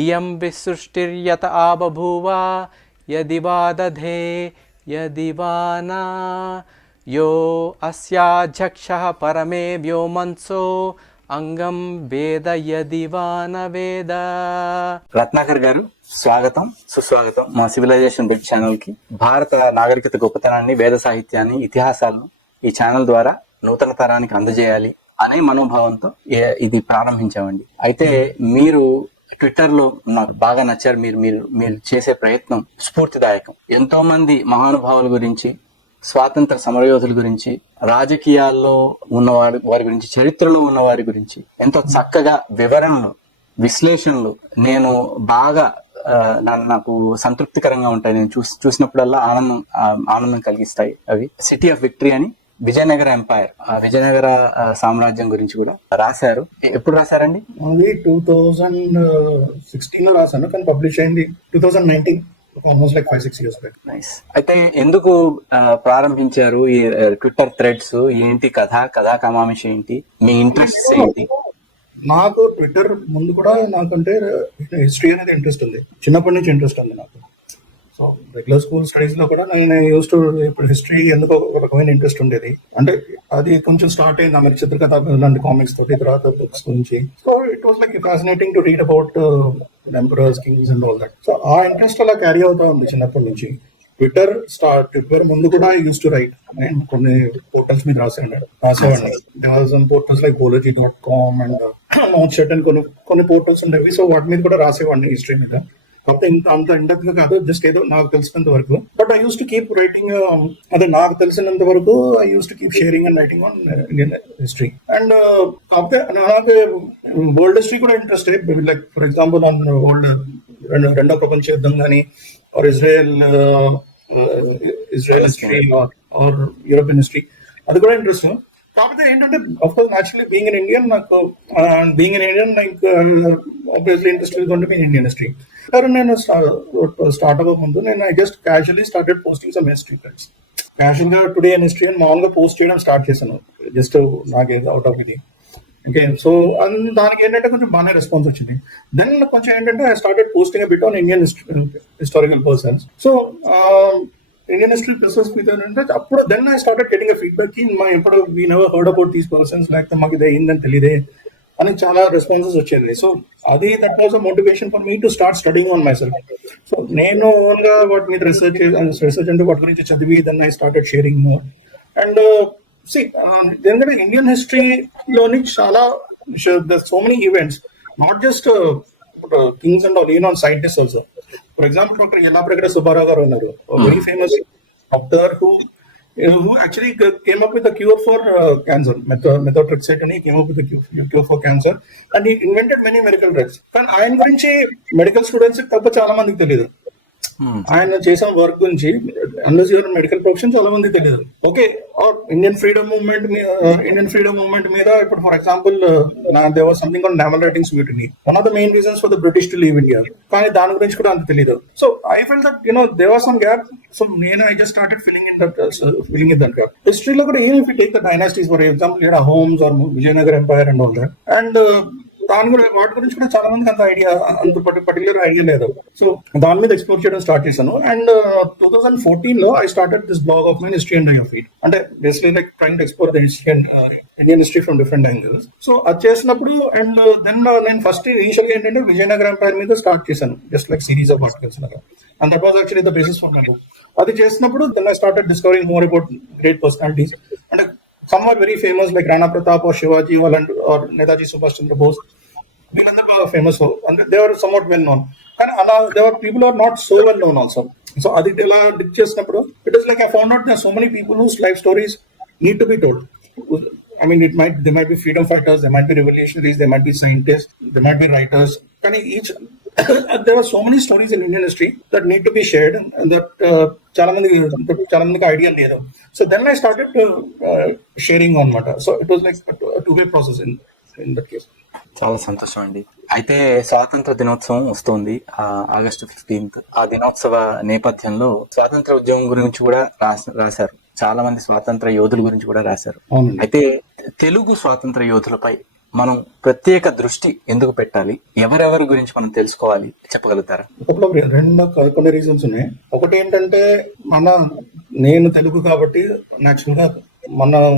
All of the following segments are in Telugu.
ఇయం విసృష్టిర్యత ఆబభూవ యది వా దధే యది వా నా యో అస్యాధ్యక్షః పరమే వ్యోమన్సో అంగం వేద యది వా న వేద. రత్నాకర్ గారు, స్వాగతం, సుస్వాగతం మా సివిలైజేషన్ బిగ్ ఛానల్ కి. భారత నాగరికత గొప్పతనాన్ని, వేద సాహిత్యాన్ని, ఇతిహాసాలను ఈ ఛానల్ ద్వారా నూతన తరానికి అందజేయాలి అనే మనోభావంతో ఇది ప్రారంభించామండి. అయితే మీరు ట్విట్టర్ లో నాకు బాగా నచ్చారు. మీరు చేసే ప్రయత్నం స్ఫూర్తిదాయకం. ఎంతో మంది మహానుభావుల గురించి, స్వాతంత్ర సమరయోధుల గురించి, రాజకీయాల్లో వారి గురించి, చరిత్రలో ఉన్న వారి గురించి ఎంతో చక్కగా వివరణలు, విశ్లేషణలు నేను బాగా నాకు సంతృప్తికరంగా ఉంటాయి. నేను చూసినప్పుడల్లా ఆనందం కలిగిస్తాయి అవి. సిటీ ఆఫ్ విక్టరీ అని విజయనగర ఎంపైర్, విజయనగర సామ్రాజ్యం గురించి కూడా రాశారు. ఎప్పుడు రాశారండి? 2016 లో రాశాను, కానీ పబ్లిష్ అయింది 2019, almost like 5-6 years back. Nice. అయితే ఎందుకు ప్రారంభించారు ఈ ట్విట్టర్ థ్రెడ్స్? ఏంటి కథా కమామిషి ఏంటి? మీ ఇంట్రెస్ట్ ఏంటి? నాకు ట్విట్టర్ ముందు కూడా నాకంటే హిస్టరీ అనేది ఇంట్రెస్ట్ ఉంది. చిన్నప్పటి నుంచి ఇంట్రెస్ట్ ఉంది నాకు. సో రెగ్యులర్ స్కూల్ స్టడీస్ లో కూడా నేను యూస్ టు ఇప్పుడు హిస్టరీ ఎందుకు ఒక రకమైన ఇంట్రెస్ట్ ఉండేది. అంటే అది కొంచెం స్టార్ట్ అయింది అమెరికా చిత్రకథ లాంటి కామిక్స్ తోటి, తర్వాత బుక్స్ గురించి. So it was like fascinating to read about emperors, Kings and all that. So ఆ ఇంట్రెస్ట్ అలా క్యారీ అవుతా ఉంది చిన్నప్పటి నుంచి. ట్విట్టర్ ముందు కూడా యూస్ టు రైట్. నేను కొన్ని పోర్టల్స్ మీద రాసేవాడిని. పోర్టల్స్ లైక్ Bology.com అండ్ నోట్షెట్ అని కొన్ని పోర్టల్స్ ఉండేవి. సో వాటి మీద కూడా రాసేవాడిని హిస్టరీ మీద. కాకపోతే అంత ఇండెప్త్ గా కాదు, జస్ట్ ఏదో నాకు తెలిసినంత వరకు. But I use to keep writing. అదే నాకు తెలిసినంత వరకు I use to keep sharing and writing on Indian history. And కాకపోతే నాకు వరల్డ్ హిస్టరీ కూడా interest. Like for example world రెండో ప్రపంచ యుద్ధం కానీ, or Israel history or European history, అది కూడా ఇంట్రెస్ట్. కాకపోతే ఏంటంటే of course naturally being in Indian, నాకు లైక్ ఆబ్వియస్లీ ఇంట్రెస్ట్ ఉంటుంది బీయింగ్ ఇండియన్ హిస్టరీ. కానీ నేను స్టార్ట్ అవ్వక ముందు I just casually started posting some history threads. Casual గా టుడే అండ్ హిస్టరీ అని మామూలుగా పోస్ట్ చేయడం స్టార్ట్ చేశాను, జస్ట్ నాకు అవుట్ ఆఫ్ ఇది. ఓకే, సో దానికి ఏంటంటే కొంచెం బాగానే రెస్పాన్స్ వచ్చింది. దెన్ కొంచెం ఏంటంటే I started posting bit on Indian historical persons. So Indian history persons మీద అంటే అప్పుడు then I started getting a feedback కి ఎప్పుడు we never heard about these persons, లేకపోతే మాకు ఇది అయిందని తెలియదే అని చాలా రెస్పాన్సెస్ వచ్చేది. సో అది that was a motivation for me to start studying on my self. So నేను ఓన్ గా వాటి మీద రీసెర్చ్ అంటే వాటి గురించి చదివి then I started sharing more. And ఎందుకంటే ఇండియన్ హిస్టరీలోని చాలా so many events, not just kings and all, even on scientist also. For example doctor Yellapragada Subbarao garu ఉన్నారు, very famous doctor who actually came up with a cure for cancer. Methotrexate and he came up with a cure for cancer, and he invented many miracle drugs. కానీ ఆయన గురించి మెడికల్ స్టూడెంట్స్ తప్ప చాలా మందికి తెలియదు. ఆయన చేసిన వర్క్ గురించి అన్లెస్ యువర్ మెడికల్ ప్రొఫెషన్ చాలా మంది తెలియదు. ఓకే, ఇండియన్ ఫ్రీడమ్ మూవ్మెంట్ మీద ఇప్పుడు for example there was something called naval ratings mutiny, one of the main reasons for the British to leave India. కానీ దాని గురించి కూడా అంత తెలియదు. So I fell that there was some gap. So I just started filling in that gap. హిస్టరీలో కూడా ఏం if you take the dynasties for example homes or Vijayanagara empire and all that, and వాటి గురించి కూడా చాలా మందికి అంత పర్టికులర్ ఐడియా లేదు. సో దాని మీద ఎక్స్ప్లోర్ చేయడం స్టార్ట్ చేశాను. అండ్ 2014 లో I started this blog of mine, history and of it. అంటే basically like trying to explore the history and Indian history from different angles. So అది చేసినప్పుడు అండ్ దెన్ నేను ఫస్ట్ ఇనిషియల్ గా ఏంటంటే విజయనగర ఎంపైర్ మీద స్టార్ట్ చేశాను, just like series of articles లాగా. And that was actually the basis for my book. అది చేసినప్పుడు then I started discovering more about great personalities. అంటే some are very famous like Rana Pratap or Shivaji or Netaji Subhash Chandra Bose. వీళ్ళందరూ బాగా ఫేమస్, అంటే they are somewhat well known. కానీ అలా they are people are not so well known also. So అది ఇలా డిక్ చేసినప్పుడు it is like I found out there so many people whose life stories need to be told. I mean, they might be freedom fighters, they might be revolutionaries, they might be scientists, they might be writers. కానీ each there are so many stories in Indian history that need to be shared, and that చాలా మందికి ఐడియా లేదు. So then I started sharing on matter. So it was like a two-way process in that case. చాలా సంతోషం అండి. అయితే స్వాతంత్ర దినోత్సవం వస్తుంది ఆగస్టు 15th. ఆ దినోత్సవ నేపథ్యంలో స్వాతంత్ర ఉద్యమం గురించి కూడా రాశారు. చాలా మంది స్వాతంత్ర యోధుల గురించి కూడా రాశారు. అయితే తెలుగు స్వాతంత్ర యోధులపై మనం ప్రత్యేక దృష్టి ఎందుకు పెట్టాలి, ఎవరెవరి గురించి మనం తెలుసుకోవాలి, చెప్పగలుగుతారా? కొన్ని రీజన్స్ ఉన్నాయి. ఒకటి ఏంటంటే నేను తెలుగు కాబట్టి నేచురల్ గా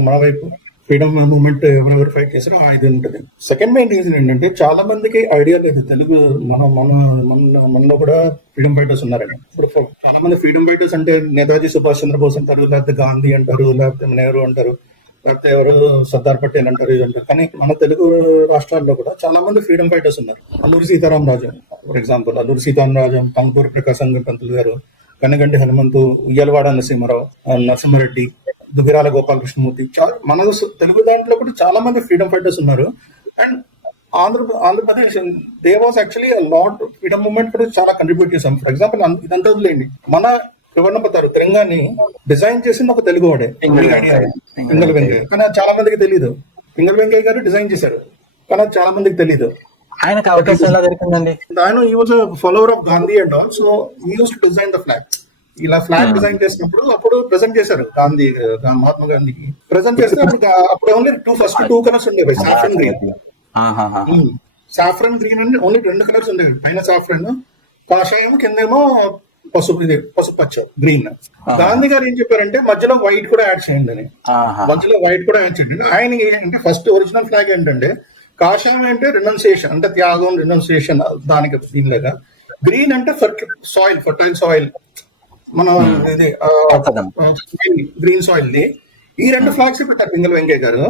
మన వైపు ఫ్రీడమ్ మూవ్మెంట్ ఎవరెవరు ఫైట్ చేశారో ఇది ఉంటుంది. సెకండ్ మెయిన్ రీజన్ ఏంటంటే చాలా మందికి ఐడియా లేదు తెలుగు మనలో కూడా ఫ్రీడమ్ ఫైటర్స్ ఉన్నారని. ఇప్పుడు చాలా మంది ఫ్రీడమ్ ఫైటర్స్ అంటే నేతాజీ సుభాష్ చంద్రబోస్ అంటారు, లేకపోతే గాంధీ అంటారు, లేకపోతే నెహ్రూ అంటారు, లేకపోతే ఎవరు సర్దార్ పటేల్ అంటారు, ఇది అంటారు. కానీ మన తెలుగు రాష్ట్రాల్లో కూడా చాలా మంది ఫ్రీడమ్ ఫైటర్స్ ఉన్నారు. అల్లూరి సీతారామరాజు ఫర్ ఎగ్జాంపుల్, అల్లూరి సీతారామరాజు, టంగుటూరి ప్రకాశం పంతులు గారు, కన్నగంటి హనుమంతు, ఉయ్యలవాడ నరసింహారెడ్డి, దుగ్గిరాల గోపాలకృష్ణమూర్తి, మన తెలుగు దాంట్లో కూడా చాలా మంది ఫ్రీడమ్ ఫైటర్స్ ఉన్నారు. And Andhra Pradesh they was actually lot freedom movement కూడా చాలా కంట్రిబ్యూట్ చేశాం. ఫర్ ఎగ్జాంపుల్ ఇదంతా వదిలేండి, మన ఎవరన్నా పోతారు తెలంగాణని డిజైన్ చేసింది ఒక తెలుగు వాడే, పింగళ వెంకయ్య. కానీ చాలా మందికి తెలియదు. పింగళ వెంకయ్య గారు డిజైన్ చేశారు, కానీ చాలా మందికి తెలియదు. ఆయనకు అవకాశం ఎలా దొరికిందండి? ఆయన ఈ was follower of Gandhi and all, so he used to design the flag. ఇలా ఫ్లాగ్ డిజైన్ చేసినప్పుడు అప్పుడు ప్రెజెంట్ చేశారు మహాత్మా గాంధీకి ప్రెజెంట్ చేస్తే అప్పుడు ఓన్లీ ఫస్ట్ టూ కలర్స్ ఉండేవి, సాఫ్రన్ గ్రీన్. సాఫ్రన్ గ్రీన్ అంటే ఓన్లీ 2 కలర్స్ ఉండేవి, పైన సాఫ్రన్ కాషాయం, కిందేమో పసుపు పచ్చ గ్రీన్. గాంధీ గారు ఏం చెప్పారంటే మధ్యలో వైట్ కూడా యాడ్ చేయండి అని. మధ్యలో వైట్ కూడా యాడ్ చేయండి. ఆయన అంటే ఫస్ట్ ఒరిజినల్ ఫ్లాగ్ ఏంటంటే కాషాయం అంటే రినౌన్సియేషన్, అంటే త్యాగం, రినౌన్సియేషన్, దానికి దీనిలాగా. గ్రీన్ అంటే సాయిల్, ఫర్టైల్ సాయిల్, మన ఇది గ్రీన్ సాయిల్ ది. ఈ 2 ఫ్లాగ్స్ పెట్టారు పింగళ వెంకయ్య గారు.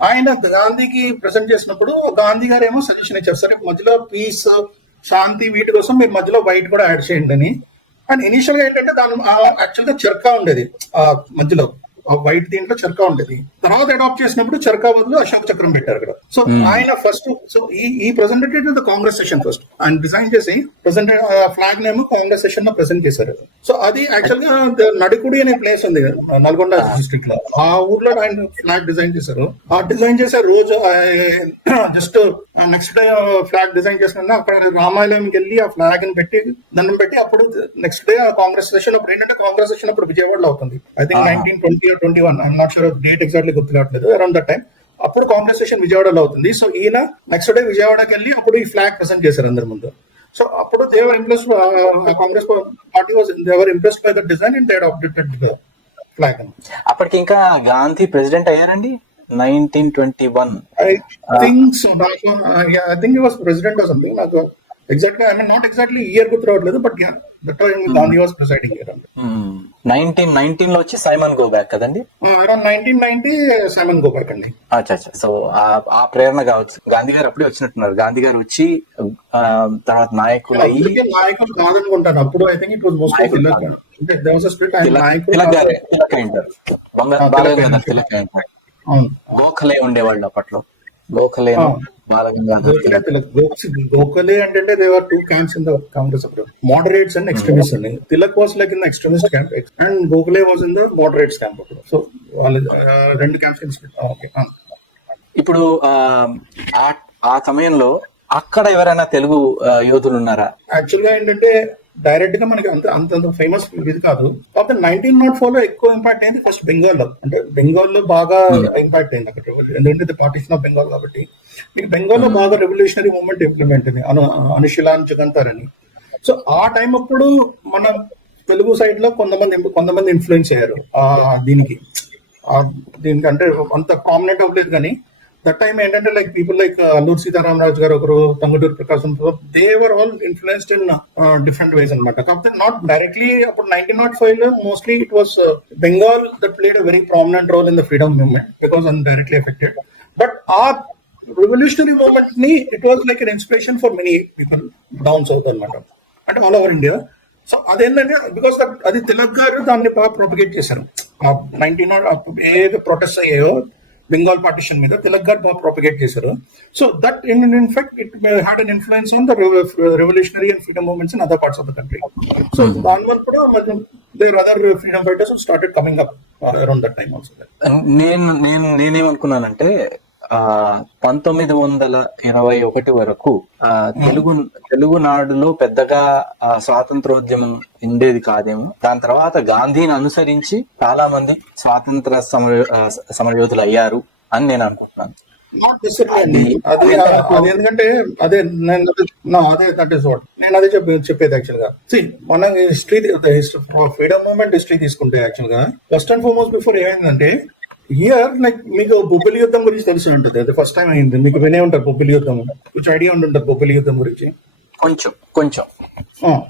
ఆయన గాంధీకి ప్రెసెంట్ చేసినప్పుడు గాంధీ గారు ఏమో సజెషన్ ఇచ్చారు, సరే మధ్యలో పీస్, శాంతి, వీటి కోసం మీరు మధ్యలో వైట్ కూడా యాడ్ చేయండి అని. అండ్ ఇనిషియల్ గా ఏంటంటే దాని యాక్చువల్ గా చర్కా ఉండేది ఆ మధ్యలో, వైట్ దీంట్లో చర్కా ఉండేది. తర్వాత అడాప్ట్ చేసినప్పుడు చర్కా బదులు అశోక్ చక్రం పెట్టారు అక్కడ. సో ఆయన ఫస్ట్ ఈ presented the Congress session first ఆయన డిజైన్ చేసి present flag name Congress session లో ప్రెసెంట్ చేశారు. సో అది యాక్చువల్ గా నడికుడి అనే ప్లేస్ ఉంది నల్గొండ డిస్ట్రిక్ట్ లో, ఆ ఊర్లో ఆయన ఫ్లాగ్ డిజైన్ చేశారు. ఆ డిజైన్ చేసే రోజు just next day flag design చేసిన అక్కడ రామాలయంకి వెళ్ళి ఆ ఫ్లాగ్ ని పెట్టి దండం పెట్టి అప్పుడు నెక్స్ట్ డే కాంగ్రెస్ సెషన్ అప్పుడు ఏంటంటే కాంగ్రెస్ సెషన్ అప్పుడు విజయవాడలో అవుతుంది. I think 1920 or 21, I'm not sure date exactly గుర్తు కావట్లేదు, అరౌండ్ దట్ టైం. అప్పుడు కాంగ్రెస్ సెషన్ విజయవాడలో అవుతుంది. సో ఈయన నెక్స్ట్ డే విజయవాడకి వెళ్ళి అప్పుడు ఈ ఫ్లాగ్ ప్రెసెంట్ చేశారు అందరి ముందు. సో అప్పుడు they were impress, Congress party was they were impressed by the design and they adopted the flag. అప్పటికి ఇంకా గాంధీ ప్రెసిడెంట్ అయ్యారండి 1921. I think so. I think he was president or something. నాకు exactly I mean not exactly year గుర్తు రావట్లేదు, but that time Gandhi was presiding here. 1919 లో వచ్చి సైమన్ గో బ్యాక్ కదండి, అరౌండ్ 1990 సైమన్ గో బ్యాక్ అండి. అచ్చా. సో ఆ ప్రేరణ కావచ్చు, గాంధీ గారు అప్పుడే వచ్చినట్టున్నారు. గాంధీ గారు వచ్చి తర్వాత నాయకులు కాదనుకుంటాను అప్పుడు. I think it was mostly Tilak. Gokhale ఉండేవాళ్ళు అప్పట్లో. గోఖలే, గోఖలే అంటే దేవర్ 2 camps in the Congress అప్పుడు, moderates and extremists అని. Tilak was like in the extremist camp and Gokhale was in the moderates camp అప్పుడు. సో వాళ్ళు 2 camps. ఇప్పుడు ఆ సమయంలో అక్కడ ఎవరైనా తెలుగు యోధులు ఉన్నారా? యాక్చువల్ గా ఏంటంటే డైరెక్ట్ గా మనకి అంత ఫేమస్ ఇది కాదు. కాకపోతే 1904 లో ఎక్కువ ఇంపాక్ట్ అయింది ఫస్ట్ బెంగాల్లో. అంటే బెంగాల్లో బాగా ఇంపాక్ట్ అయింది అక్కడ, ఎందుకంటే పార్టీషన్ ఆఫ్ బెంగాల్ కాబట్టి. మీకు బెంగాల్లో బాగా రెవల్యూషనరీ మూవ్మెంట్ ఇంప్లిమెంట్ అయింది, అనుశీలాన్ జగంతర్ అని. సో ఆ టైం అప్పుడు మన తెలుగు సైడ్ లో కొంతమంది ఇన్ఫ్లుయెన్స్ అయ్యారు దీనికి అంటే అంత ప్రామినెంట్ అవ్వలేదు. కానీ దట్ టైం ఏంటంటే like people like Alluri Sitaramaraju గారు ఒకరు, Tanguturi Prakasam, they were all influenced in different ways అనమాట. కాకపోతే నాట్ డైరెక్ట్లీ. అప్పుడు 1905 లో mostly it was Bengal that played a very prominent role in the freedom movement because indirectly affected. But ఆ రెవల్యూషనరీ మూవ్మెంట్ ని it was like an inspiration for many people down south అనమాట, అంటే ఆల్ ఓవర్ ఇండియా. సో అదేంటంటే బికాస్ అది తిలక్ గారు దాన్ని బాగా ప్రొపగేట్ చేశారు. 1900 ఏదో ప్రొటెస్ట్ అయ్యాయో బెంగాల్ పార్టిషన్ మీద తిలక్ గారు బాగా ప్రొపగేట్ చేశారు. So that in fact it had an influence on the revolutionary and freedom movements in other parts of the country. So దానివల్ల కూడా there other freedom fighters started coming up around that time also. నేనేమనుకున్నానంటే 1921 వరకు తెలుగునాడులో పెద్దగా స్వాతంత్రోద్యమం ఉండేది కాదేమో. దాని తర్వాత గాంధీని అనుసరించి చాలా మంది స్వాతంత్ర సమరయోధులు అయ్యారు అని నేను అనుకుంటున్నాను. నాట్ నెసెసరీ అండి. అది అది ఎందుకంటే అదే దట్ ఈస్ వాట్ నేను అదే చెప్పేది యాక్చువల్ గా. మన హిస్టరీ ఫ్రీడమ్ మూవ్మెంట్ హిస్టరీ తీసుకుంటే యాక్చువల్ గా ఫస్ట్ అండ్ ఫార్మోస్ట్ బిఫోర్ ఏమైందంటే హియర్ లైక్ మీకు బొబ్బిలి యుద్ధం గురించి తెలిసి ఉంటుంది. అది ఫస్ట్ టైం అయింది, మీకు వినే ఉంటారు బొబ్బిలి యుద్ధం, కొంచెం ఐడియా ఉంటుంటారు బొబ్బిలి యుద్ధం గురించి కొంచెం.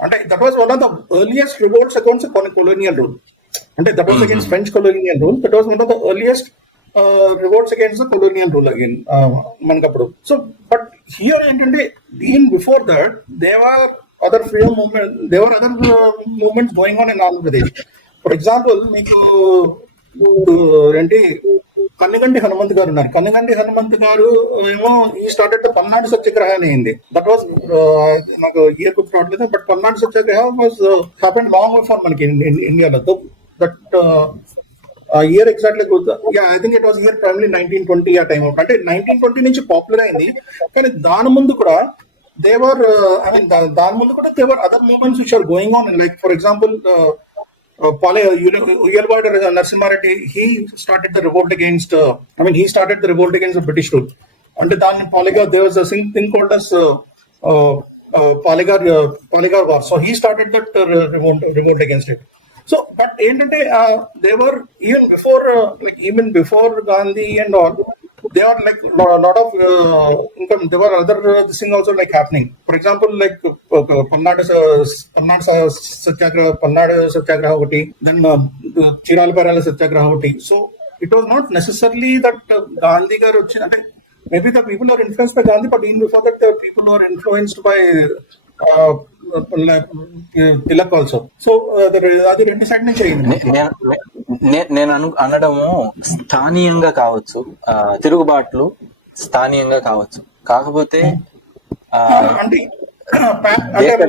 అంటే that was one of the earliest revolts against colonial rule. అంటే that was against French colonial rule. That was one of the earliest revolts against the colonial rule again మనకప్పుడు. So but here ఏంటంటే even before that they were other freedom movement, they were other movements going on in Andhra Pradesh. For example మీకు ఏంటి కన్నిగంటి హనుమంత్ గారు ఉన్నారు. కన్నిగంటి హనుమంత్ గారు ఏమో ఈ స్టార్టెడ్ పల్నాడు సత్యాగ్రహం అయింది. దట్ వాజ్ నాకు ఇయర్ గుర్తు రావట్లేదు, బట్ పల్నాడు సత్యాగ్రహం వాజ్ హ్యాపెండ్ లాంగ్ బిఫోర్ మనకి ఇండియాలో. దట్ ఇయర్ ఎగ్జాక్ట్లీ గుర్తు, I think it was year primarily 1920 ఆ టైం. అంటే 1920 నుంచి పాపులర్ అయింది. కానీ దాని ముందు కూడా దేవర్ ఐ మీన్ దాని ముందు కూడా there were other movements which are going on. Like for example Uyalwada Narasimha, he started the revolt against the British rule. Under the Polygar, there was a thing called as Polygar War. So he started that revolt against it. So, but they were even before Gandhi and all. There are like a lot of there were other things also like happening. For example, like Pannadu Satyagraha okati, then Chirala Parala Satyagraha okati. So it was not necessarily that Gandhi garu ochindi. Maybe the people are influenced by Gandhi, but even before that, there are people who are influenced by Tilak also. So అది రెండు సైడ్ నుంచి అయింది. నేను అనడము స్థానియంగా కావచ్చు, తిరుగుబాట్లు స్థానియంగా కావచ్చు. కాకపోతే అంటే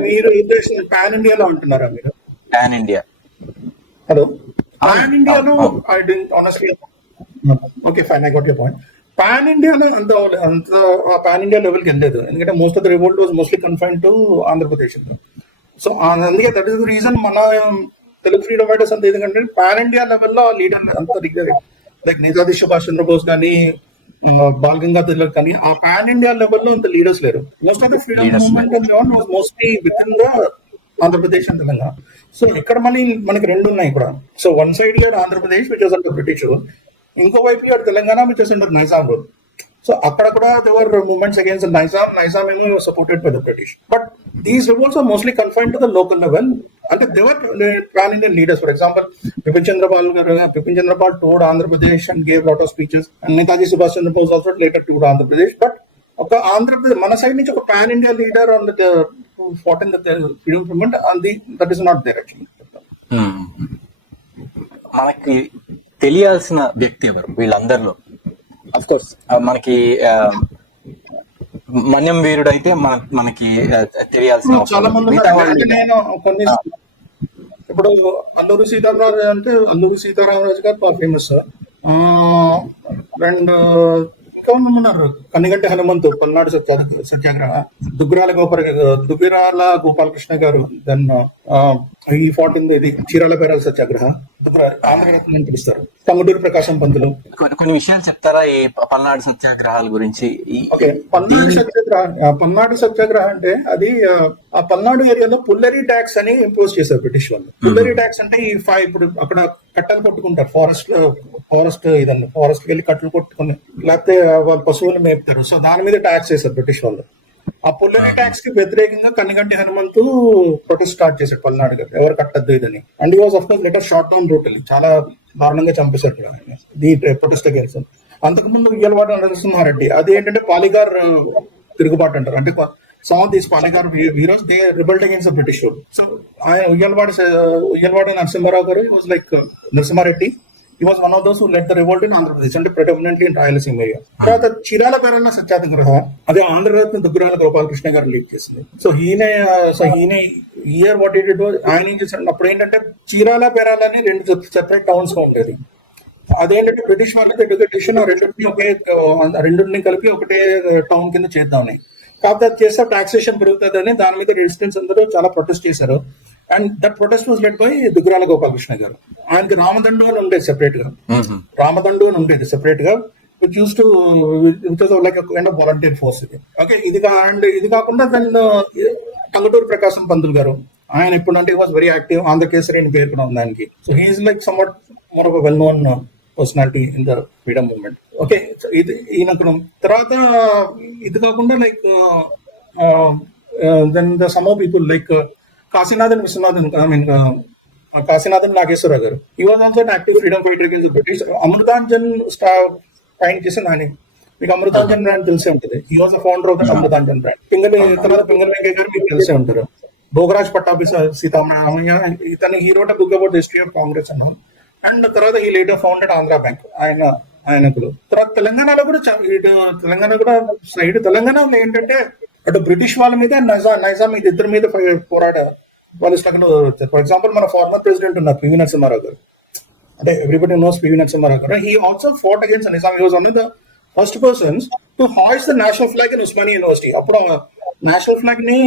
మీరు ఉద్దేశం పాన్ ఇండియాలో అంటున్నారా మీరు? పాన్ ఇండియా, హలో, పాన్ ఇండియాలో I don't honestly. Okay fine, I got your point. Pan ఇండియాలో అంత పాన్ ఇండియా లెవెల్కి వెళ్ళలేదు, ఎందుకంటే most of the revolt was mostly confined to Andhra Pradesh. So అందుకే దట్ ఈస్ ద రీజన్ మన తెలుగు ఫ్రీడమ్ ఫైటర్స్ అంత ఎందుకంటే పాన్ ఇండియా లెవెల్లో లీడర్ అంత లైక్ నేతాజీ సుభాష్ చంద్రబోస్ కానీ బాల్ గంగాధర్ తిలక్ కానీ ఆ పాన్ ఇండియా లెవెల్లో అంత లీడర్స్ లేరు. Most of the freedom movement was mostly with in the Andhra Pradesh and Telangana. So ఇక్కడ మనకి రెండు ఉన్నాయి ఇక్కడ. సో వన్ సైడ్ గా Andhra Pradesh which was under British, ఇంకో వైపు Telangana which was under Nizam rule. So akkada kuda there were movements against the Nizam emo supported by the British. But these revolts are mostly confined to the local level. And there were pan-Indian leaders. For example, Bipin Chandra Pal toured Andhra Pradesh and gave a lot of speeches. And Netaji Subhash Chandra Bose also later toured Andhra Pradesh. But Andhra Pradesh, mana side nunchi oka pan-India leader on the who fought in the freedom movement, that is not there actually. మనకి తెలియాల్సిన వ్యక్తి ఎవరు వీళ్ళందరిలో? అఫ్ కోర్స్ మనకి మన్యం వీరుడు అయితే మనకి తెలియాల్సిన చాలా మంది. నేను కొన్ని ఇప్పుడు అల్లూరి సీతారామరాజు అంటే అల్లూరి సీతారామరాజు గారు బాగా ఫేమస్. అండ్ ఇంకా ఉన్నారు కన్నిగంటి హనుమంతు, పల్నాడు సత్యాగ్రహ, దుగ్గిరాల గోపాలకృష్ణ గారు, దెన్ ఈ ఫాట్ ఇన్ ఇది చీరాల పేరాల సత్యాగ్రహ, ఆంధ్రరత్నం పిలుస్తారు, టంగుటూరి ప్రకాశం పంతులు. కొన్ని విషయాలు చెప్తారా ఈ పల్నాడు సత్యాగ్రహాల గురించి? ఓకే, పల్నాడు సత్యాగ్రహం అంటే అది ఆ పల్నాడు ఏరియాలో పుల్లరీ ట్యాక్స్ అని ఇంపోజ్ చేశారు బ్రిటిష్ వాళ్ళు. పుల్లరీ ట్యాక్స్ అంటే ఈ ఇప్పుడు అక్కడ కట్టలు కొట్టుకుంటారు, ఫారెస్ట్ ఇదన్నా ఫారెస్ట్ వెళ్ళి కట్టలు కొట్టుకుని లేకపోతే వాళ్ళు పశువులు మేపుతారు. సో దాని మీద ట్యాక్స్ చేశారు బ్రిటిష్ వాళ్ళు. ఆ పుల్లరీ ట్యాక్స్ కి వ్యతిరేకంగా కన్నిగంటి హనుమంతు ప్రొటెస్ట్ స్టార్ట్ చేశారు పల్నాడు గారు, ఎవరు కట్టద్దు ఇదని. అండ్ ఈ was of course letter short down brutally, చాలా దారుణంగా చంపేశారు ది ప్రొటెస్ట్ అగేన్స్. అంతకుముందు ఉయ్యలవాడ నరసింహారెడ్డి, అది ఏంటంటే పాలిగార్ తిరుగుబాటు అంటారు. అంటే some of these Polygar heroes, they rebelled against the British rule. So Uyalwada Narasimha Garu was like Narasimha Reddy. He was one of those who led the revolt in Andhra Pradesh and predominantly in Rayalaseema area. తర్వాత చీరాల పేరన్న సత్యాగ్రహ అదే ఆంధ్రరత్న దుగ్గిరాల గోపాలకృష్ణ గారు లీడ్ చేసింది. సో ఈయన ఇయర్ వాట్ ఇట్ వాజ్ ఆయన ఏం చేశాడు అప్పుడు ఏంటంటే చీరాల పేరాలని రెండు సెపరేట్ టౌన్స్ గా ఉండేది. అదేంటంటే బ్రిటిష్ వాళ్ళకి ఎడ్యుకేషన్ రెండింటిని కలిపి ఒకటే టౌన్ కింద చేద్దామని. కాకపోతే అది చేస్తే టాక్సేషన్ పెరుగుతుందని దాని మీద రెసిడెంట్స్ అందరూ చాలా ప్రొటెస్ట్ చేశారు. And that protest was led by Duggirala Gopalakrishna గారు. ఆయనకి రామదండు అని ఉండేది సెపరేట్ గా, which use to like kind of volunteer force ఇది. ఓకే, ఇది కాకుండా దాని టంగుటూరు ప్రకాశం పంతులు గారు, ఆయన ఎప్పుడంటే వాజ్ వెరీ యాక్టివ్. ఆంధ్రకేసరి అని పేరు కూడా ఉంది దానికి. So he's like somewhat more of well known personality in the freedom movement. Okay, ఇది ఈయనకు. తర్వాత ఇది కాకుండా like then the sum of people like Kasinathan Viswanathan, I mean Kasinathan Nageswararao గారు. ఈ was also active freedom fighter against British. Amrutanjan పైన చేసిన ఆయన, మీకు అమృతాంజన్ బ్రాండ్ తెలిసే ఉంటుంది. ఈ was founder of the Amrutanjan brand. తర్వాత పింగళి వెంకయ్య గారు మీకు తెలిసే ఉంటారు. భోగరాజ్ పట్టాభి సీతారామయ్య, ఇతను he wrote book about history of Congress and తర్వాత ఈ లేటర్ ఫౌండెడ్ ఆంధ్ర బ్యాంక్ ఆయనకులు. తర్వాత తెలంగాణలో కూడా తెలంగాణ కూడా సైడ్ తెలంగాణలో ఏంటంటే అటు బ్రిటిష్ వాళ్ళ మీద నైజాం మీద ఇద్దరి మీద పోరాడారు వాళ్ళు. ఫర్ ఎగ్జాంపుల్ మన ఫార్మర్ ప్రెసిడెంట్ ఉన్నారు పివి నరసింహారావు గారు, అంటే ఎవ్రీబడి నోస్ పివి నరసింహారావు గారు. He also fought against Nizam. He was one of the first persons to hoist the national flag in Osmania university. అప్పుడు నేషనల్ ఫ్లాగ్ ని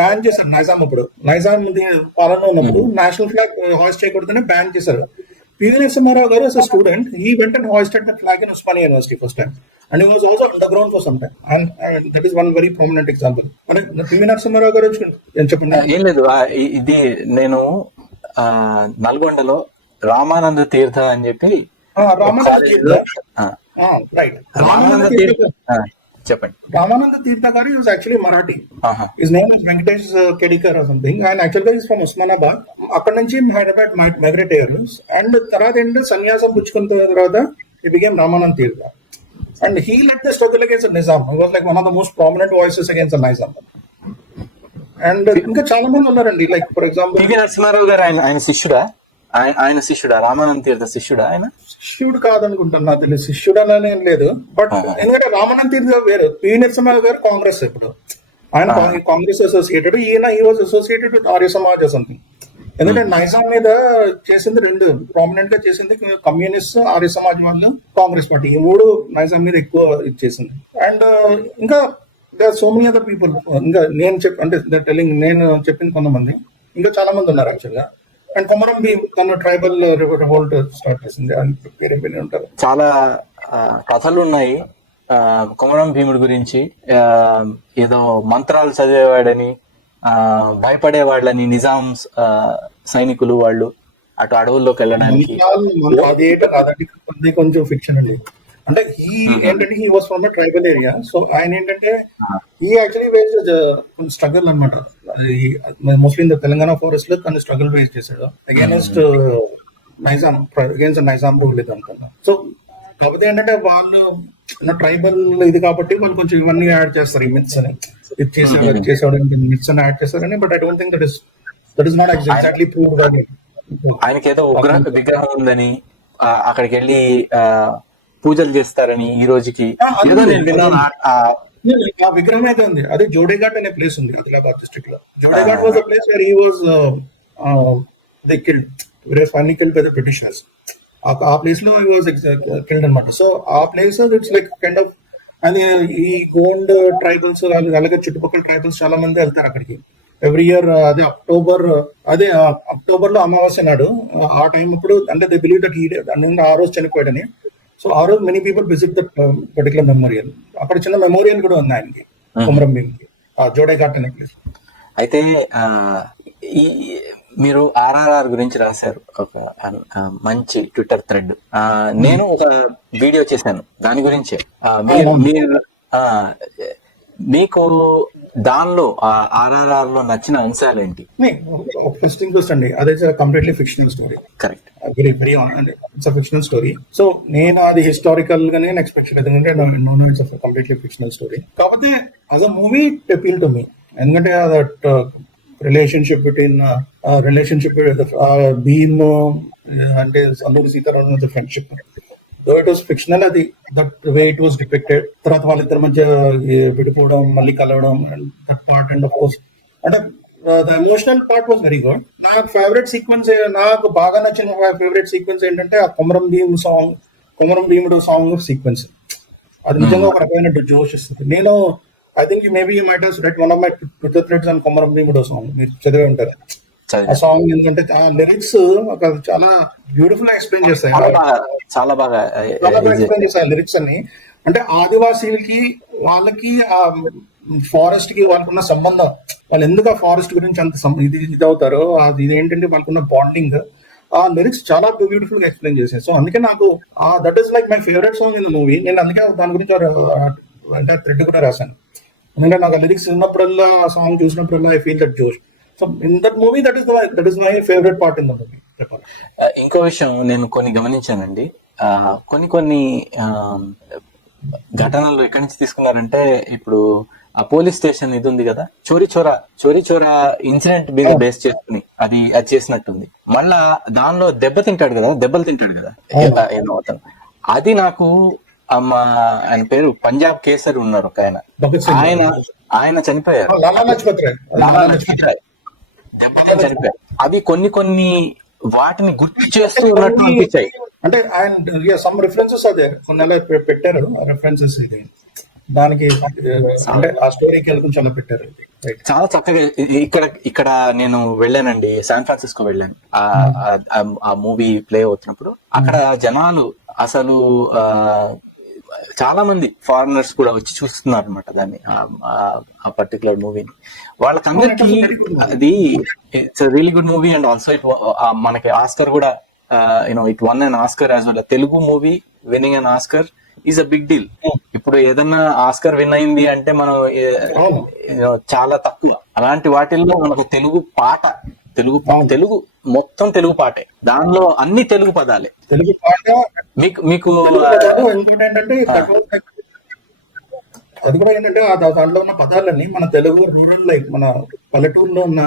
బ్యాన్ చేశారు నైజాం. అప్పుడు నైజాం పాలన ఉన్నప్పుడు నేషనల్ ఫ్లాగ్ హాయిస్ట్ చేయకూడదని బ్యాన్ చేశారు. పివి నరసింహారావు గారు as a student, he went and hoisted the flag in Usmania University first time, and he was also underground for some time, and that is one very prominent example. అంటే పివి నరసింహారావు గారు చెప్పండి. ఏం లేదు, ఇది నేను నల్గొండలో రామానంద తీర్థ అని చెప్పి రామానంద తీర్థ, రైట్, రామానంద తీర్థ చెప్పండి. రామానంద తీర్థ గారు is actually Marathi. His name is Venkatesh Kedikar or something. ఆయన యాక్చువల్గా ఈజ్ ఫ్రమ్ ఉస్మానాబాద్. అక్కడ నుంచి హైదరాబాద్ మైగ్రేట్ అయ్యారు. అండ్ తర్వాత ఏంటంటే సన్యాసం పుచ్చుకున్న తర్వాత he became Ramananda Tirtha. And he led the struggle against the Nizam. He was like one of the most prominent voices against the Nizam. And ఇంకా చాలా మంది ఉన్నారండి. Like for example PV Narasimha Rao గారు ఆయన శిష్యుడా రామానంద తీర్థ శిష్యుడా? ఆయన శిష్యుడు కాదనుకుంటున్నా, తెలియదు. శిష్యుడు అని ఏం లేదు. బట్ ఎందుకంటే రామానంద తీర్థ వేరు, పివి నరసింహారావు గారు కాంగ్రెస్. ఇప్పుడు ఆయన కాంగ్రెస్ అసోసియేటెడ్, ఈయన ఈ was associated with Arya Samaj something. ఎందుకంటే నైజాం మీద చేసింది రెండు ప్రామినెంట్ గా చేసింది కమ్యూనిస్ట్, ఆర్య సమాజ్ వాళ్ళు, కాంగ్రెస్ పార్టీ. ఈ మూడు నైజాం మీద ఎక్కువ ఇచ్చేసింది. అండ్ ఇంకా సో మెనీ అదర్ పీపుల్. ఇంకా నేను నేను చెప్పింది కొంతమంది, ఇంకా చాలా మంది ఉన్నారు యాక్చువల్గా. అండ్ కొమరం భీమ్ తన ట్రైబల్ రివోల్ట్ స్టార్ట్ చేసింది. పేరు విని ఉంటారు. చాలా కథలు ఉన్నాయి కొమరం భీముడి గురించి. ఏదో మంత్రాలు చదివేవాడని, భయపడేవాళ్ళని నిజాం సైనికులు వాళ్ళు అటు అడవుల్లోకి వెళ్ళడానికి. అదేంటే కొంచెం ఫిక్షన్ అండి. అంటే ఏంటంటే he was from the tribal area. So ఆయన ఏంటంటే హీ యాక్చువల్లీ వేస్ స్ట్రగల్ అనమాట. Mostly in the Telangana forest లో తను స్ట్రగల్ ఫేస్ చేశాడు అగైన్స్ట్ నైజాం రూల్ ఇది అనుకుంటా. సో కాకపోతే ఏంటంటే వాళ్ళు ట్రైబల్ ఇది కాబట్టి వాళ్ళు కొంచెం ఇవన్నీ యాడ్ చేస్తారు, ఈ మిత్స్ అని. ఇది చేసేవాడు మిత్స్ అని యాడ్ చేస్తారని. But I don't think that is not exactly proved. ఆయనకి ఏదో విగ్రహం ఉందని అక్కడికి వెళ్ళి పూజలు చేస్తారని ఈ రోజుకి ఏదో నేను విన్నాను. ఆ విగ్రహం అయితే ఉంది. అదే జోడేఘాట్ అనే ప్లేస్ ఉంది ఆదిలాబాద్ డిస్ట్రిక్ట్ లో. Jodeghat was a place where he was they killed, finally killed by the Britishers. ఆ ప్లేస్ లో హీ వాజ్ కిల్డ్ అనమాట. సో ఆ place it's like kind of, అది ఈ గోండ్ ట్రైబల్స్ అలాగే చుట్టుపక్కల ట్రైబల్స్ చాలా మంది వెళ్తారు అక్కడికి ఎవ్రీ ఇయర్. అదే అక్టోబర్ లో అమావాస్య నాడు, ఆ టైం ఇప్పుడు అంటే దే బిలీవ్ దట్ హీ ఆ రోజు చనిపోయాడని. సో ఆ రోజు many people visit that particular memorial. అక్కడ చిన్న మెమోరియల్ కూడా ఉంది ఆయనకి, కొమరం భీమ్కి, జోడేఘాట్ అనే ప్లేస్. అయితే మీరు ఆర్ఆర్ఆర్ గురించి రాశారు ఒక మంచి ట్విట్టర్ థ్రెడ్. నేను ఒక వీడియో చేశాను దాని గురించే. మీకు దానిలో ఆర్ఆర్ఆర్ లో నచ్చిన అంశాలు ఏంటి? ఫస్ట్ థింగ్ ఫస్ట్ అండి, అదే completely fictional story. Correct, very very it's fictional story. So నేను అది హిస్టారికల్ గానే ఎక్స్పెక్ట్, ఎందుకంటే no it's completely fictional story. కాకపోతే as a movie it appeal to me, ఎందుకంటే దట్ రిలేషన్షిప్ బిట్వీన్ భీమ్ అంటే Alluri Seetharaman friendship, though it was fictional, అది that way it was depicted. తర్వాత వాళ్ళిద్దరి మధ్య విడిపోవడం, మళ్ళీ కలవడం, and that part and of course అంటే the emotional part was very good. నాకు ఫేవరెట్ సీక్వెన్స్, నాకు బాగా నచ్చిన ఫేవరెట్ సీక్వెన్స్ ఏంటంటే ఆ కొమరం భీముడు సాంగ్ సీక్వెన్స్. అది నిజంగా ఒక రకమైన జోష్ ఇస్తుంది. నేను I think maybe you might have read one of my Twitter threads on Komaram Bheemudu song. మీరు చదివే ఉంటారు. ఆ సాంగ్ ఎందుకంటే ఆ లిరిక్స్ ఒక చాలా బ్యూటిఫుల్ గా ఎక్స్ప్లెయిన్ చేస్తాయి, చాలా బాగా ఎక్స్ప్లెయిన్ చేస్తాయి లిరిక్స్ అన్ని. అంటే ఆదివాసీలకి వాళ్ళకి ఆ ఫారెస్ట్ కి వాళ్ళకున్న సంబంధం, వాళ్ళు ఎందుకు ఆ ఫారెస్ట్ గురించి అంత ఇది అవుతారో, అది ఏంటంటే వాళ్ళకున్న బాండింగ్, ఆ లిరిక్స్ చాలా బ్యూటిఫుల్ గా ఎక్స్ప్లెయిన్ చేశాయి. సో అందుకే నాకు that is like my favourite song in the movie. నేను అందుకే దాని గురించి అంటే థ్రెడ్ కూడా రాశాను. ఎందుకంటే నాకు లిరిక్స్ విన్నప్పుడల్లా, సాంగ్ చూసినప్పుడల్లా ఐ ఫీల్ దట్ జోష్. So in that movie that is my favourite part in the movie. చెప్పాలి. ఇంకో విషయం నేను కొన్ని గమనించానండి. కొన్ని ఘటనలు ఎక్కడి నుంచి తీసుకున్నారంటే, ఇప్పుడు ఆ పోలీస్ స్టేషన్ ఇది ఉంది కదా, చోరీ చోరా ఇన్సిడెంట్ మీద బేస్ చేసుకుని అది చేసినట్టుంది. మళ్ళా దానిలో దెబ్బలు తింటాడు కదా ఏమో అతను. అది నాకు ఆయన పేరు పంజాబ్ కేసరి ఉన్నారు ఒక ఆయన చనిపోయారు, దెబ్బలు చనిపోయారు. అవి కొన్ని వాటిని గుర్తు చేస్తూ ఉన్నట్టు అనిపించాయి. అంటే ఆయన సమ్ రిఫరెన్సెస్ అదే కొన్ని పెట్టారు రెఫరెన్సెస్, ఇది దానికి అంటే ఆ స్టోరీకి కొంచెం పెట్టారు. చాలా చక్కగా. ఇక్కడ నేను వెళ్ళానండి, శాన్ ఫ్రాన్సిస్కో వెళ్ళాను ఆ మూవీ ప్లే అవుతున్నప్పుడు. అక్కడ జనాలు అసలు చాలా మంది ఫారినర్స్ కూడా వచ్చి చూస్తున్నారు అనమాట దాన్ని, ఆ పర్టికులర్ మూవీని. వాళ్ళకందరికీ అది it's really good movie. And also మనకి ఆస్కర్ కూడా it won an Oscar as well. Telugu movie winning an Oscar is a big deal. ఇప్పుడు ఏదన్నా ఆస్కర్ విన్ అయింది అంటే మనం చాలా తక్కువ. అలాంటి వాటిల్లో మనకు తెలుగు పాట, తెలుగు మొత్తం తెలుగు పాటే, దానిలో అన్ని తెలుగు పదాలే. తెలుగు పాట మీకు ఇంకోటి ఏంటంటే అది కూడా ఏంటంటే దాంట్లో ఉన్న పదాలన్నీ మన తెలుగు రూరల్ లైఫ్, మన పల్లెటూరులో ఉన్న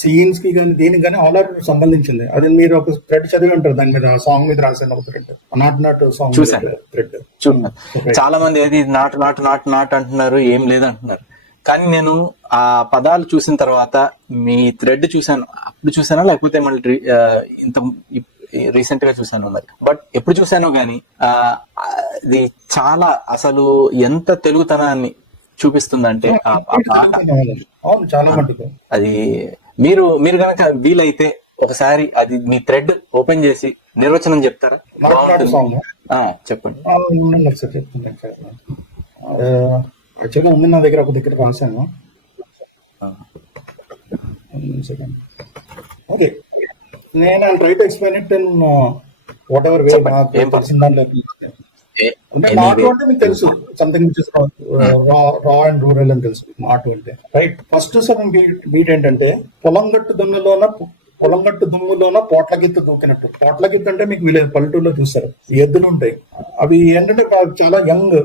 సీన్స్ కి కానీ దీనికి కానీ ఆల్ ఆర్ సంబంధించింది. అది మీరు ఒక థ్రెడ్ చదివి ఉంటారు, దాని మీద సాంగ్ మీద రాసిన ఒక థ్రెడ్, నాట్ సాంగ్ థ్రెడ్. చాలా మంది ఏది నాటు అంటున్నారు, ఏం లేదంటున్నారు. కానీ నేను ఆ పదాలు చూసిన తర్వాత మీ థ్రెడ్ చూసాను, అప్పుడు చూసానా లేకపోతే మళ్ళీ ఇంత రీసెంట్ గా చూసాను మరి, బట్ ఎప్పుడు చూసానో గానీ ఇది చాలా అసలు ఎంత తెలుగుతనాన్ని చూపిస్తుందంటే ఆ పాట. చాలా మటుకు అది మీరు కనుక వీలైతే ఒకసారి అది మీ థ్రెడ్ ఓపెన్ చేసి నిర్వచనం చెప్తారా? చెప్పండి. యాక్చువల్గా ఉంది నా దగ్గర, ఒక దగ్గర రాశాను. ఓకే, నేను try to explain it in whatever way. నాకు తెలిసిన దాంట్లో నాటు అంటే మీకు తెలుసు, something which is raw and rural అని తెలుసు. నాటు అంటే రైట్. ఫస్ట్ సగం బీట్ ఏంటంటే, పొలం గట్టు దుమ్ములోన పోట్లగిత్తు దూకినట్టు. పోట్లగిత్తు అంటే మీకు విలేజ్ పల్లెటూరులో చూస్తారు, ఎద్దులు ఉంటాయి. అవి ఏంటంటే చాలా యంగ్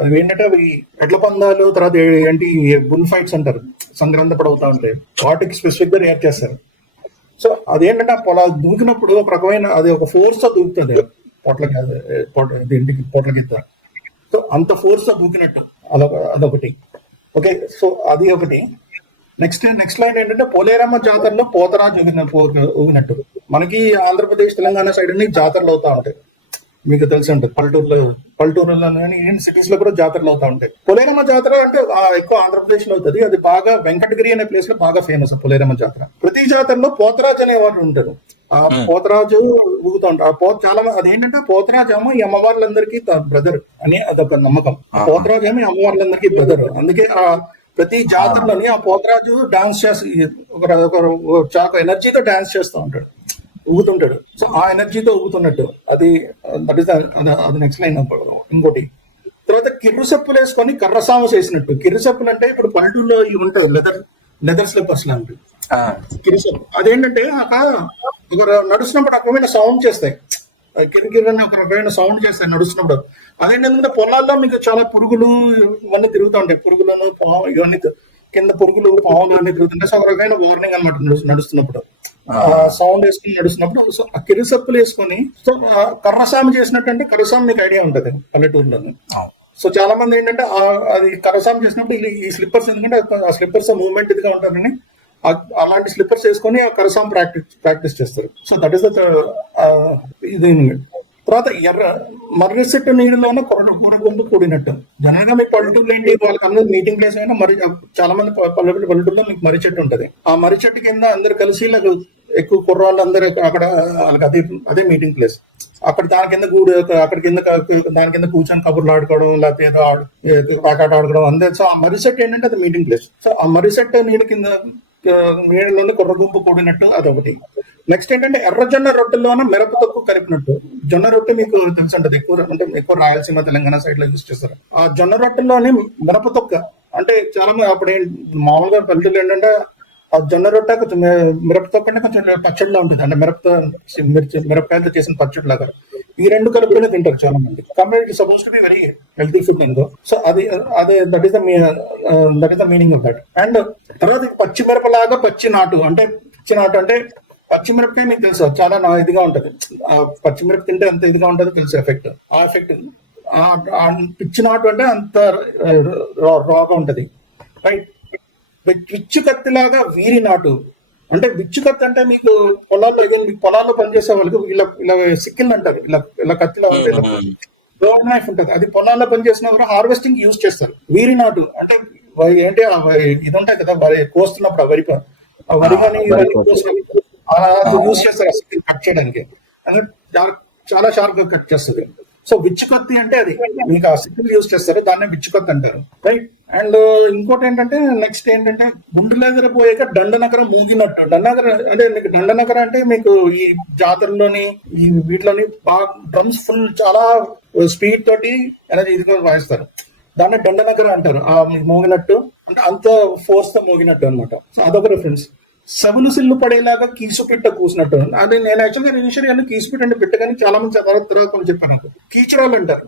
అవి ఏంటంటే అవి ఎడ్ల పందాలు, తర్వాత ఏంటి బుల్ ఫైట్స్ అంటారు, సంక్రాంతి పడవుతా ఉంటాయి. వాటికి స్పెసిఫిక్ గా రియాక్ట్ చేస్తారు. సో అదేంటంటే ఆ పొలా దూకినప్పుడు ఒక రకమైన అది ఒక ఫోర్స్ తో దూకుతుంది పోట్లగిత్త. సో అంత ఫోర్స్ తో దూకినట్టు అదొకటి. ఓకే, సో అది ఒకటి. నెక్స్ట్ లైన్ ఏంటంటే, పోలేరమ్మ జాతరలో పోతరాజు ఊగినట్టు. మనకి ఆంధ్రప్రదేశ్ తెలంగాణ సైడ్ అన్ని జాతరలు అవుతా ఉంటాయి, మీకు తెలిసి ఉంటుంది. పల్లెటూరులో కానీ సిటీస్ లో కూడా జాతరలు అవుతా ఉంటాయి. పోలేరమ్మ జాతర అంటే ఎక్కువ ఆంధ్రప్రదేశ్ లో అవుతుంది. అది బాగా వెంకటగిరి అనే ప్లేస్ లో బాగా ఫేమస్ పోలేరమ్మ జాతర. ప్రతి జాతరలో పోతరాజు అనేవాడు ఉంటారు. ఆ పోతరాజు ఊగుతూ ఉంటారు. చాలా అదేంటంటే పోతరాజు ఏమో ఈ అమ్మవార్లందరికీ బ్రదర్ అని అదొక నమ్మకం. పోతరాజు ఏమో ఈ అమ్మవార్లందరికీ బ్రదర్. అందుకే ఆ ప్రతి జాతరలోని ఆ పోతరాజు డాన్స్ చేసి చాలా ఎనర్జీతో డాన్స్ చేస్తూ ఉంటాడు, ఊగుతుంటాడు. సో ఆ ఎనర్జీతో ఊగుతున్నట్టు అది నెక్స్ట్ లైన్. ఇంకోటి, తర్వాత కిర్రు చెప్పులు వేసుకొని కర్రసాము చేసినట్టు. కిర్రు చెప్పులు అంటే ఇప్పుడు పల్లెటూరులో ఇవి ఉంటుంది, లెదర్ స్లిప్పర్స్ లాంటివి కిర్రు చెప్పు. అదేంటంటే ఒక నడుస్తున్నప్పుడు రకమైన సౌండ్ చేస్తాయి, కిరికిరని ఒక రకమైన సౌండ్ చేస్తాయి నడుస్తున్నప్పుడు. అదేంటి, ఎందుకంటే పొలాల్లో మీకు చాలా పురుగులు ఇవన్నీ తిరుగుతూ ఉంటాయి, పురుగులను ఇవన్నీ కింద పురుగులు పాములు అన్ని తిరుగుతుంటాయి. సో ఒక రకమైన వార్నింగ్ అనమాట నడుస్తున్నప్పుడు, సౌండ్ వేసుకుని నడుస్తున్నప్పుడు. సో ఆ కిరిసప్పులు వేసుకొని, సో కర్రసామి చేసినట్టు. అంటే కర్రసామి మీకు ఐడియా ఉంటుంది పల్లెటూరులోనే. సో చాలా మంది ఏంటంటే అది కర్రసామి చేసినప్పుడు ఈ స్లిప్పర్స్, ఎందుకంటే ఆ స్లిప్పర్స్ మూవ్మెంట్ ఇదిగా ఉంటారని అలాంటి స్లిప్పర్స్ వేసుకొని ఆ కరసాం ప్రాక్టీస్ చేస్తారు. సో దట్ ఈస్ ఇది. తర్వాత మర్రి చెట్టు నీడలోనే కూర గుంపు కూడినట్టు. జనరల్ గా మీకు పల్లెటూరులో ఏంటి, వాళ్ళకి అందరూ మీటింగ్ ప్లేస్ అయినా మరి చాలా మంది పల్లెటూరులో మీకు మర్రి చెట్టు ఉంటది. ఆ మర్రి చెట్టు కింద అందరు కలిసి ఎక్కువ కుర్రాళ్ళు అందరూ అక్కడ వాళ్ళకి అదే మీటింగ్ ప్లేస్. అక్కడ దాని కింద దాని కింద కూర్చొని కబుర్లు ఆడుకోవడం, లేకపోతే ఏదో ఆట ఆడుకోవడం అందరూ. సో ఆ మర్రి చెట్టు ఏంటంటే అది మీటింగ్ ప్లేస్. సో ఆ మర్రి చెట్టు నీడ కింద నీడలోనే కుర్ర గుంపు కూడినట్టు అదొకటి. నెక్స్ట్ ఏంటంటే ఎర్రజొన్న రొట్టెల్లోనే మిరప తొక్కు కలిపినట్టు. జొన్న రొట్టె మీకు తెలిసి ఉంటుంది, ఎక్కువ రాయలసీమ తెలంగాణ సైడ్ లో యూజ్ చేస్తారు. ఆ జొన్న రొట్టెల్లోనే మిరప తొక్క అంటే చాలా మంది అప్పుడు మామూలుగా పల్లెటూరు ఏంటంటే ఆ జొన్న రొట్టె కొంచెం మిరప తొక్క అంటే కొంచెం పచ్చడిలా ఉంటుంది, అంటే మిరపకాయలతో చేసిన పచ్చడి లాగా. ఈ రెండు కలుపుకునే తింటారు చాలా మంది. కాబట్టి suppose to be very healthy food ఇంకో. సో అదే that is the meaning of that. And తర్వాత పచ్చిమిరపలాగా పచ్చినాటు అంటే పచ్చిమిరపకాయ మీకు తెలుసు చాలా ఇదిగా ఉంటది. పచ్చిమిరప తింటే ఎంత ఇదిగా ఉంటుందో తెలుసు ఎఫెక్ట్. ఆ ఎఫెక్ట్ పిచ్చి నాటు అంటే అంత రాగా ఉంటది, రైట్. విచ్చు కత్తిలాగా వీరి నాటు అంటే విచ్చు కత్తి అంటే మీకు పొలాల్లో పనిచేసే వాళ్ళకి ఇలా సిక్కిల్ అంటారు, ఇలా కత్తిలా ఉంటుంది, రోడ్ నైఫ్ ఉంటుంది. అది పొలాల్లో పనిచేసినప్పుడు హార్వెస్టింగ్ యూజ్ చేస్తారు. వీరి నాటు అంటే ఏంటి ఇది ఉంటాయి కదా, కోస్తున్నప్పుడు ఆ వరి కానీ కోసినప్పుడు యూజ్ చేస్తారు ఆ కట్ చేయడానికి. అంటే చాలా షార్ప్ గా కట్ చేస్తుంది. సో విచ్చుకత్తి అంటే అది మీకు ఆ సిక్కిల్ యూజ్ చేస్తారు, దాన్నే విచ్చుకత్తి అంటారు, రైట్. అండ్ ఇంకోటి ఏంటంటే నెక్స్ట్ ఏంటంటే గుండెలెదర పోయాక దండనగరం మూగినట్టు. దండనగర అంటే మీకు ఈ జాతరలోని ఈ వీటిలోని బాగా డ్రమ్స్ ఫుల్ చాలా స్పీడ్ తోటి అనేది ఇదిగా వాయిస్తారు, దాన్ని దండనగర అంటారు. ఆ మోగినట్టు అంటే అంత ఫోర్స్ తో మోగినట్టు అనమాట. అదొక రిఫరెన్స్. సవులు సిల్లు పడేలాగా కీసుపిట్ట కూసినట్టు. అది నేను యాక్చువల్గా ఇనిషియల్ కీసుపిట్ట అంటే పెట్ట, కానీ చాలా మంది తర్వాత చెప్పాను నాకు కీచురాలు అంటారు.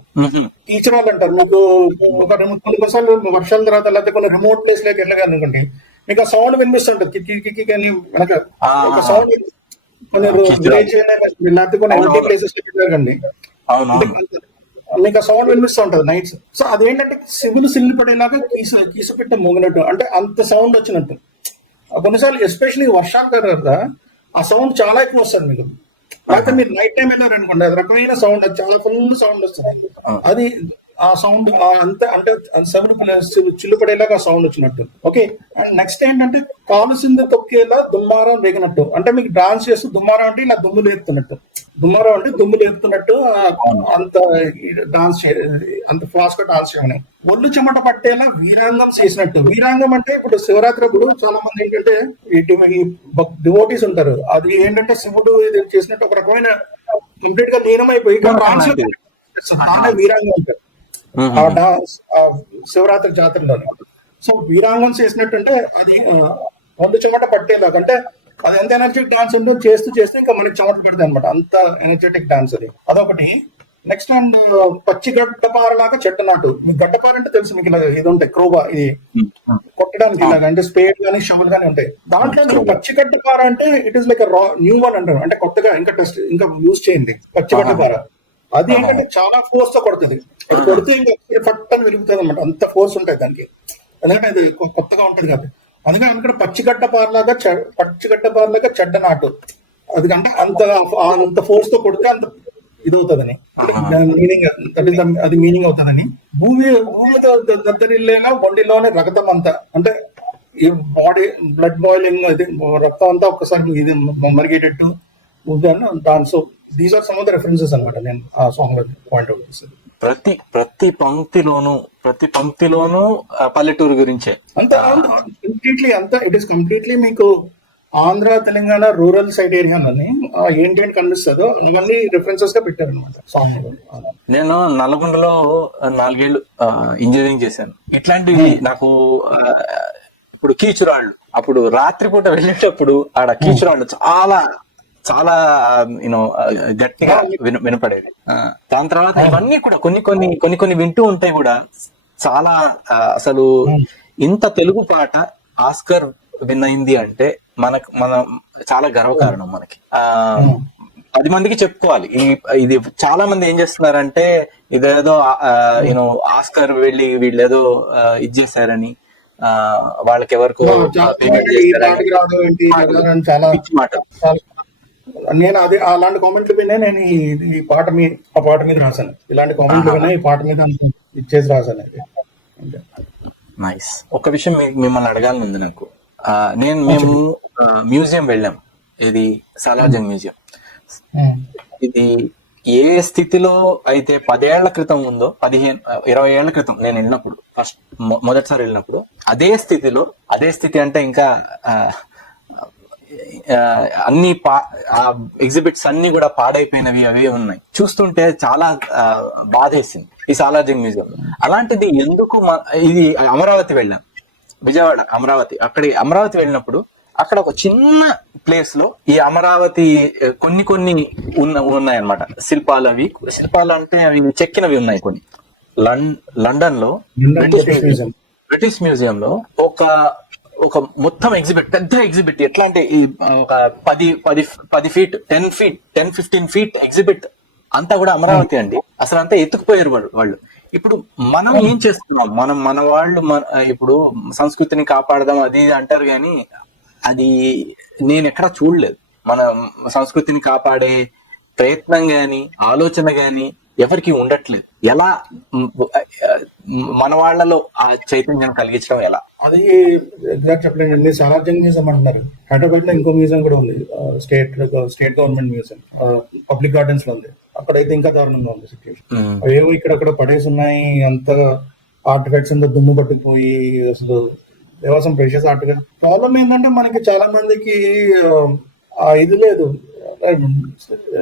మీకు కొన్నిసార్లు వర్షాల తర్వాత లేకపోతే కొన్ని రిమోట్ ప్లేస్ లోకి వెళ్ళగా అనుకోండి, మీకు ఆ సౌండ్ వినిపిస్తుంటది కిక్కి కానీ వెనక ఒక సౌండ్. కొన్ని లేకపోతే కొన్ని ఎంటీ ప్లేసెస్ వెళ్ళకండి, మీకు ఆ సౌండ్ వినిపిస్తూ ఉంటది నైట్స్. సో అదేంటంటే సివులు సిల్లు పడేలాగా కీసుపిట్ట మోగినట్టు అంటే అంత సౌండ్ వచ్చినట్టు. కొన్నిసార్లు ఎస్పెషల్లీ వర్షాకాలం కదా ఆ సౌండ్ చాలా ఎక్కువ వస్తుంది మీకు. లేకపోతే మీరు నైట్ టైం వెళ్ళారు అనుకోండి, అది రకమైన సౌండ్, అది చాలా ఫుల్ సౌండ్ వస్తుంది. అది ఆ సౌండ్ అంత అంటే చిల్లు పడేలాగా ఆ సౌండ్ వచ్చినట్టు. ఓకే. అండ్ నెక్స్ట్ ఏంటంటే కాలుసింద తొక్కేలా దుమ్మారం రేగినట్టు. అంటే మీకు డాన్స్ చేస్తూ దుమ్మారం అంటే ఇలా దుమ్ము లేపుతున్నట్టు, దుమ్మారం అంటే దుమ్ము లేపుతున్నట్టు అంత డాన్స్ అంత ఫాస్ట్ గా డాన్స్ చేయమని. ఒళ్ళు చెమట పట్టేలా వీరాంగం చేసినట్టు. వీరాంగం అంటే ఇప్పుడు శివరాత్రి అప్పుడు చాలా మంది ఏంటంటే డివోటీస్ ఉంటారు, అది ఏంటంటే శివుడు ఇది చేసినట్టు ఒక రకమైన కంప్లీట్ గా లీనమైపోయి వీరాంగం అంటారు ఆ డాన్స్ శివరాత్రి జాతరలోనే. సో వీరాంగం చేసినట్టు అంటే అది ఒళ్ళు చెమట పట్టేలాగా, అంటే అది ఎంత ఎనర్జెటిక్ డాన్స్ ఉందో చేస్తూ ఇంకా మనకి చెమట పెడతాయి అనమాట, అంత ఎనర్జెటిక్ డాన్స్ అది. అదొకటి. నెక్స్ట్ అండ్ పచ్చి గడ్డపారలాగా చెట్టు నాటు. మీకు గడ్డపార అంటే తెలుసు మీకు, ఇలా ఇది ఉంటాయి క్రోబా, ఇది కొట్టడానికి ఇలాగా, అంటే స్పేడ్ గానీ షవల్ గానీ ఉంటాయి. దాంట్లో పచ్చి గడ్డపార అంటే it is like new one అంటారు, అంటే కొత్తగా ఇంకా యూజ్ చేయండి పచ్చి గడ్డపార. అది ఏంటంటే చాలా ఫోర్స్ తో కొడుతుంది, అది కొడితే ఇంకా ఫట్టని విరుగుతుంది అనమాట, అంత ఫోర్స్ ఉంటుంది దానికి, ఎందుకంటే అది కొత్తగా ఉంటుంది కాబట్టి. అందుకని అందుకంటే పచ్చిగడ్డపారలాగా చెడ్డ నాటు. అది అంటే అంత ఫోర్స్ తో కొడితే అంత ఇది అవుతుందని మీనింగ్, అది మీనింగ్ అవుతుందని. భూమి దద్దరిల్లేలా ఒంటిలోనే రక్తం అంతా, అంటే ఈ బాడీ బ్లడ్ బాయిలింగ్, అది రక్తం అంతా ఒక్కసారి ఇది మరిగేటట్టు దాని. So these are some of the references అనమాట నేను ఆ సాంగ్ లో పాయింట్ అవుట్ చేస్తాను. ప్రతి పంక్తిలోనూ పల్లెటూరు గురించే అంతా ఇట్ ఈస్ కంప్లీట్లీ మీకు Andhra Telangana rural side area అని ఏంటి కనిపిస్తుందో అవన్నీ రిఫరెన్సెస్ గా పెట్టారనమాట సాంగ్. నేను నల్గొండలో 4 ఏళ్ళు ఇంజనీరింగ్ చేశాను. ఇట్లాంటివి నాకు ఇప్పుడు కీచురాళ్ళు, అప్పుడు రాత్రిపూట వెళ్ళేటప్పుడు ఆడ కీచురాళ్ళు చాలా చాలా గట్టిగా వినపడేది. దాని తర్వాత ఇవన్నీ కూడా కొన్ని వింటూ ఉంటాయి కూడా చాలా. అసలు ఇంత తెలుగు పాట ఆస్కర్ విన్ అయింది అంటే మన చాలా గర్వకారణం మనకి. 10 మందికి చెప్పుకోవాలి. ఇది చాలా మంది ఏం చేస్తున్నారంటే ఇదేదో ఆస్కర్ వెళ్ళి వీళ్ళేదో ఇది చేశారని, వాళ్ళకి ఎవరికో మాట. నేను అదే అలాంటి కామెంట్లు వినే నేను ఈ పాట ఆ పాట మీద రాశాను. ఇలాంటి కామెంట్లు వినే ఈ పాట మీద ఇచ్చేసి రాశాను. అంతే. నైస్. ఒక విషయం మిమ్మల్ని అడగాలని ఉంది నాకు. మేము మ్యూజియం వెళ్ళాం, ఇది సాలార్జంగ్ మ్యూజియం. ఇది ఏ స్థితిలో అయితే 10 ఏళ్ల క్రితం ఉందో, 20 ఏళ్ల క్రితం నేను వెళ్ళినప్పుడు, మొదటిసారి వెళ్ళినప్పుడు అదే స్థితి అంటే ఇంకా అన్ని ఎగ్జిబిట్స్ అన్ని కూడా పాడైపోయినవి అవే ఉన్నాయి. చూస్తుంటే చాలా బాధేసింది ఈ సాలార్జంగ్ మ్యూజియం. అలాంటిది ఎందుకు ఇది అమరావతి వెళ్ళాం, విజయవాడ అమరావతి వెళ్ళినప్పుడు అక్కడ ఒక చిన్న ప్లేస్ లో ఈ అమరావతి కొన్ని ఉన్నాయన్నమాట. శిల్పాలు అంటే అవి చెక్కినవి ఉన్నాయి కొన్ని. లండన్ లో బ్రిటిష్ మ్యూజియం లో ఒక మొత్తం పెద్ద ఎగ్జిబిట్, ఎట్లా అంటే ఒక 10 ఫీట్ 10-15 ఫీట్ ఎగ్జిబిట్ అంతా కూడా అమరావతి అండి. అసలు అంతా ఎత్తుకుపోయారు వాళ్ళు. ఇప్పుడు మనం ఏం చేస్తున్నాం, మన వాళ్ళు ఇప్పుడు సంస్కృతిని కాపాడదాం అది అంటారు, కానీ అది నేను ఎక్కడా చూడలేదు. మన సంస్కృతిని కాపాడే ప్రయత్నం గాని ఆలోచన గాని ఎవరికి ఉండట్లేదు. ఎలా మన వాళ్ళలో ఆ చైతన్యం కలిగించడం ఎలా? అది ఎగ్జాక్ట్ చెప్పలేండి. సాలార్జంగ్ మ్యూజియం అంటున్నారు. హైదరాబాద్ లో ఇంకో మ్యూజియం కూడా ఉంది, state government museum, public gardens లో ఉంది. అక్కడైతే ఇంకా దారుణంగా ఉంది సిచ్యువేషన్. అవేవో ఇక్కడక్కడ పడేసి ఉన్నాయి, అంత ఆర్టిఫాక్ట్స్ అంతా దుమ్ము పట్టుకుపోయి అసలు దేవాసం ప్రెషియస్ ఆర్టిఫాక్ట్. ప్రాబ్లం ఏంటంటే మనకి చాలా మందికి ఇది లేదు,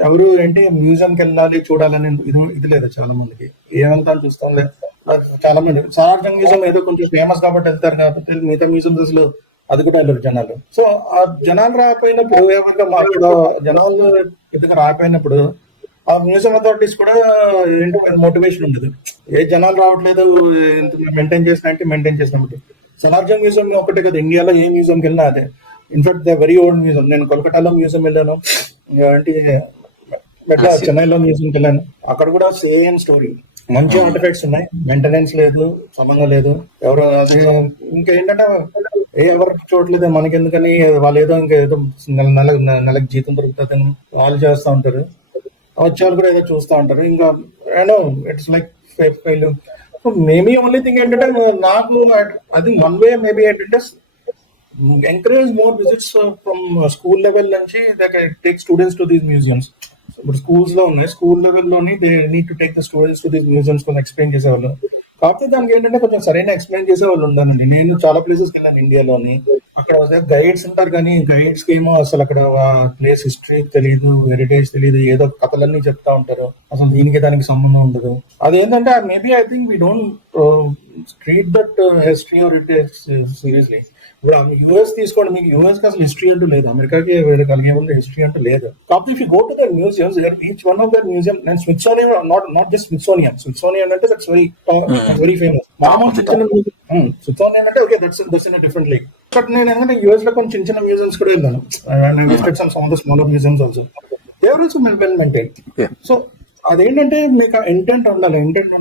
ఎవరు ఏంటి మ్యూజియంకి వెళ్ళాలి చూడాలని ఇది లేదు చాలా మందికి. ఏమంతా చూస్తాం లేదు చాలా మంది. సాలార్జంగ్ మ్యూజియం ఏదో కొంచెం ఫేమస్ కాబట్టి వెళ్తారు, కాబట్టి మిగతా మ్యూజియంస్ అసలు అది కూడా వెళ్ళరు జనాలు. సో ఆ జనాలు రాకపోయినప్పుడు ఏమన్నా జనాలు పెద్దగా రాకపోయినప్పుడు ఆ మ్యూజియం అథారిటీస్ కూడా ఏంటో మోటివేషన్ ఉండదు. ఏ జనాలు రావట్లేదు, మెయింటైన్ చేసినప్పుడు. సాలార్జంగ్ మ్యూజియం ఒకటే కదా, ఇండియాలో ఏ మ్యూజియంకి వెళ్ళినా అదే. In fact the very old museum. నేను కోల్కతాలో మ్యూజియం వెళ్ళాను, అంటే చెన్నైలో మ్యూజియంకి వెళ్ళాను. అక్కడ కూడా సేమ్ స్టోరీ. మంచి ఆర్టిఫాక్ట్స్ ఉన్నాయి, మెయింటెనెన్స్ లేదు, సంబంధం లేదు. ఎవరు ఇంకేంటంటే ఎవరు చూడలేదు మనకెందుకని, వాళ్ళు ఏదో ఇంకేదో నెలకు జీతం దొరుకుతుందని వాళ్ళు చేస్తూ ఉంటారు. వచ్చేవాళ్ళు కూడా ఏదో చూస్తూ ఉంటారు. ఇంకా it's like fail. Maybe only thing ఏంటంటే నాకు అది వన్ వే మేబీ ఏంటంటే encourage more visits from school level నుంచి take students to these museums. ఇప్పుడు స్కూల్స్ లో ఉన్నాయి, స్కూల్ లెవెల్లోని they need to take the students to these museums కొంచెం ఎక్స్ప్లెయిన్ చేసేవాళ్ళు. కాకపోతే దానికి ఏంటంటే కొంచెం సరైన ఎక్స్ప్లెయిన్ చేసేవాళ్ళు ఉండాలండి. నేను చాలా ప్లేసెస్కి వెళ్ళాను ఇండియాలోని, అక్కడ గైడ్స్ ఉంటారు కానీ గైడ్స్ కి ఏమో అసలు అక్కడ ప్లేస్ హిస్టరీ తెలియదు, హెరిటేజ్ తెలియదు, ఏదో కథలన్నీ చెప్తా ఉంటారు, అసలు దీనికి దానికి సంబంధం ఉండదు. అదేంటంటే maybe I think we don't treat that history or heritage seriously. ఇప్పుడు యూఎస్ తీసుకోండి, మీకు యూఎస్ కి అసలు హిస్టరీ అంటూ లేదు, అమెరికాకి కలిగే వాళ్ళు హిస్టరీ అంటూ లేదు. కాకపోతే if you go to the museums, each one of the museum, నేను స్మిత్సోనియన్, నాట్ జస్ట్ స్మిత్సోనియన్ అంటే దట్స్ వెరీ ఫేమస్. మామూలు స్మిత్సోనియన్ అంటే okay, that's in different league. But నేను ఏంటంటే యూఎస్ లో కొన్ని చిన్న మ్యూజియంస్ కూడా వెళ్ళాను. Some of the smaller museums also. They are also well maintained. So అదేంటంటే మీకు ఇంటెంట్ ఉండాలి. ఇంటెంట్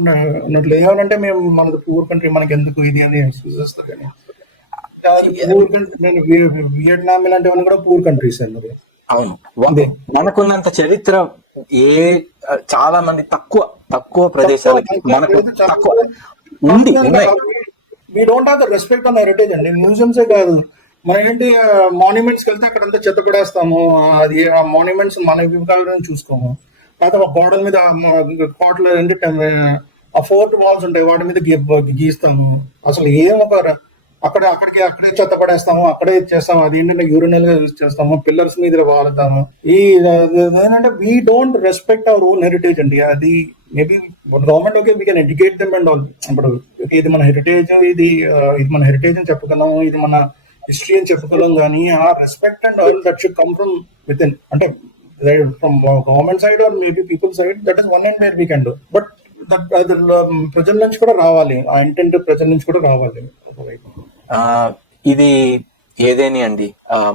ఉన్నట్లు ఏమనంటే మేము మనది పూర్ కంట్రీ, మనకి ఎందుకు ఇది అని చూసేస్తారు. కానీ వియట్నాం ఇలాంటివన్నీ కూడా పూర్ కంట్రీస్ అన్నారు. అవును, మనకున్నంత చరిత్ర చాలా మంది తక్కువ ప్రదేశాలకి మనకు తక్కువ ఉంది. We don't have the respect on heritage అండి. మ్యూజియంసే కాదు, మనం ఏంటి మాన్యుమెంట్స్ కి వెళ్తే అక్కడ అంతా చెత్త పడేస్తాము. అది ఆ మాన్యుమెంట్స్ మన విభాగాలను చూసుకోము. కాకపోతే గోడల మీద కోటలు ఏంటి ఆ ఫోర్ట్ వాల్స్ ఉంటాయి, వాటి మీద గీస్తాము. అసలు ఏం ఒక అక్కడే చెత్త పడేస్తాము, అక్కడే చేస్తాము. అది ఏంటంటే యూరినల్ గా యూజ్ చేస్తాము, పిల్లర్స్ మీద వాడతాము. ఏంటంటే we don't respect our own heritage అండి. అది maybe government okay, we can educate them and all. ఇప్పుడు ఇది మన హెరిటేజ్, ఇది మన హెరిటేజ్ అని చెప్పుకున్నాము, ఇది మన హిస్టరీ అని చెప్పుకోలేం. కానీ ఆ respect and all that should come from within, అంటే from government side or maybe people side. That is one and where we can do. But that ప్రజల నుంచి కూడా రావాలి, ఆ ఇంటెంట్ ప్రజల నుంచి కూడా రావాలి. ఇది ఏదేని అండి,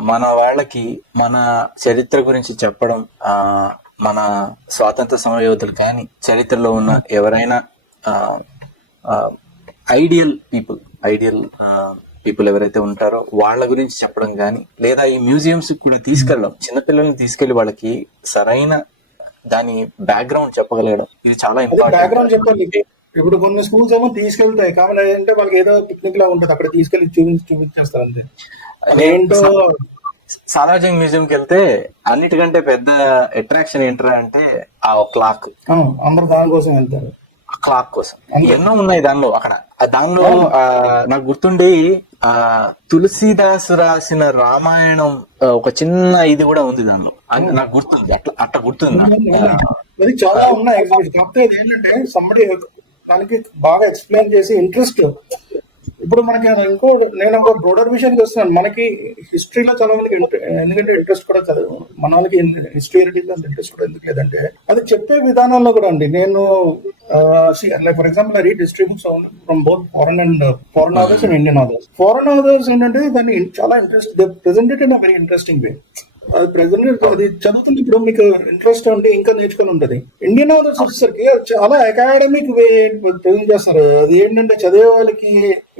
మన వాళ్ళకి మన చరిత్ర గురించి చెప్పడం, మన స్వాతంత్ర సమరయోధులు కానీ చరిత్రలో ఉన్న ఎవరైనా ఐడియల్ పీపుల్, ఐడియల్ పీపుల్ ఎవరైతే ఉంటారో వాళ్ళ గురించి చెప్పడం కానీ, లేదా ఈ మ్యూజియంస్ కూడా తీసుకెళ్ళడం, చిన్నపిల్లల్ని తీసుకెళ్లి వాళ్ళకి సరైన దాని బ్యాక్గ్రౌండ్ చెప్పగలగడం, ఇది చాలా బ్యాక్గ్రౌండ్ ఇంపార్టెంట్. చెప్పాలి. ఇప్పుడు కొన్ని స్కూల్స్ ఏమో తీసుకెళ్తాయి, కావాలి అంటే వాళ్ళకి ఏదో పిక్నిక్ లా ఉంటుంది, అక్కడ తీసుకెళ్లి చూపించేస్తారు అంతే. ఏంటో సాలార్జంగ్ మ్యూజియం కి వెళ్తే అన్నిటికంటే పెద్ద అట్రాక్షన్ ఏంట్రా అంటే ఆ క్లాక్, అందరు దానికోసం వెళ్తారు, క్లాక్ కోసం. ఎన్నో ఉన్నాయి దానిలో. అక్కడ దానిలో నాకు గుర్తుండి తులసీదాసు రాసిన రామాయణం ఒక చిన్న ఇది కూడా ఉంది దానిలో, నాకు గుర్తుంది. అట్లా గుర్తుంది నాకు. అది చాలా ఉన్నాయి ఎగ్జిబిషన్. కాకపోతే ఏంటంటే సంబడి దానికి బాగా ఎక్స్ప్లెయిన్ చేసి ఇంట్రెస్ట్. ఇప్పుడు మనకి ఇంకో నేను ఒక బ్రోడర్ విషయానికి వస్తున్నాను. మనకి హిస్టరీలో చాలా మందికి ఎందుకంటే ఇంట్రెస్ట్ కూడా చదువు, మన వాళ్ళకి హిస్టరీ ఇంట్రెస్ట్ కూడా ఎందుకు లేదంటే అది చెప్పే విధానంలో కూడా అండి. నేను for example I read history books from both foreign authors and Indian authors. Foreign authors ఏంటంటే దాన్ని చాలా interest presented in very interesting వే. అది ప్రెజెంట్ అది చదువుతున్నప్పుడు మీకు ఇంట్రెస్ట్ ఉంటే ఇంకా నేర్చుకుని ఉంటది. ఇండియన్ ఆథర్స్ వచ్చేసరికి చాలా అకాడమిక్ వే ప్రెజెంట్ చేస్తారు. అది ఏంటంటే చదివే వాళ్ళకి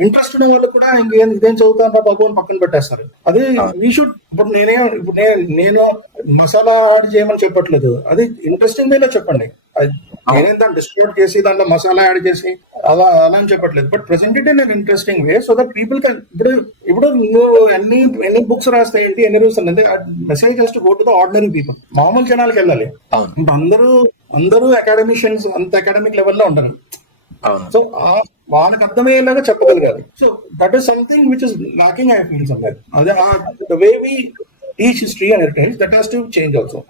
ఇంట్రెస్ట్ ఉన్న వాళ్ళు కూడా ఇదేం చదువుతారా బాబు అని పక్కన పెట్టేస్తారు. అది వీ షుడ్. ఇప్పుడు నేను మసాలా యాడ్ చేయమని చెప్పట్లేదు, అది ఇంట్రెస్టింగ్ వేలో చెప్పండి. నేనేం దాన్ని డిస్ట్రిబ్యూట్ చేసి దాంట్లో మసాలా యాడ్ చేసి అలా అని చెప్పట్లేదు, but present it in an way so that people can. ఇప్పుడు నువ్వు ఎన్ని బుక్స్ రాస్తే ఏంటి, ఎన్ని రోజులు అంటే message has to go to the ordinary people, మామూలు జనాలకి వెళ్ళాలి. అందరూ అకాడమిషియన్స్ అంత అకాడమిక్ లెవెల్లో ఉండరు. సో వాళ్ళకి అర్థమయ్యేలాగా చెప్పగలగాలి. So that is something which is lacking I feel somewhere. అదే the way we teach history and heritage that has to change also.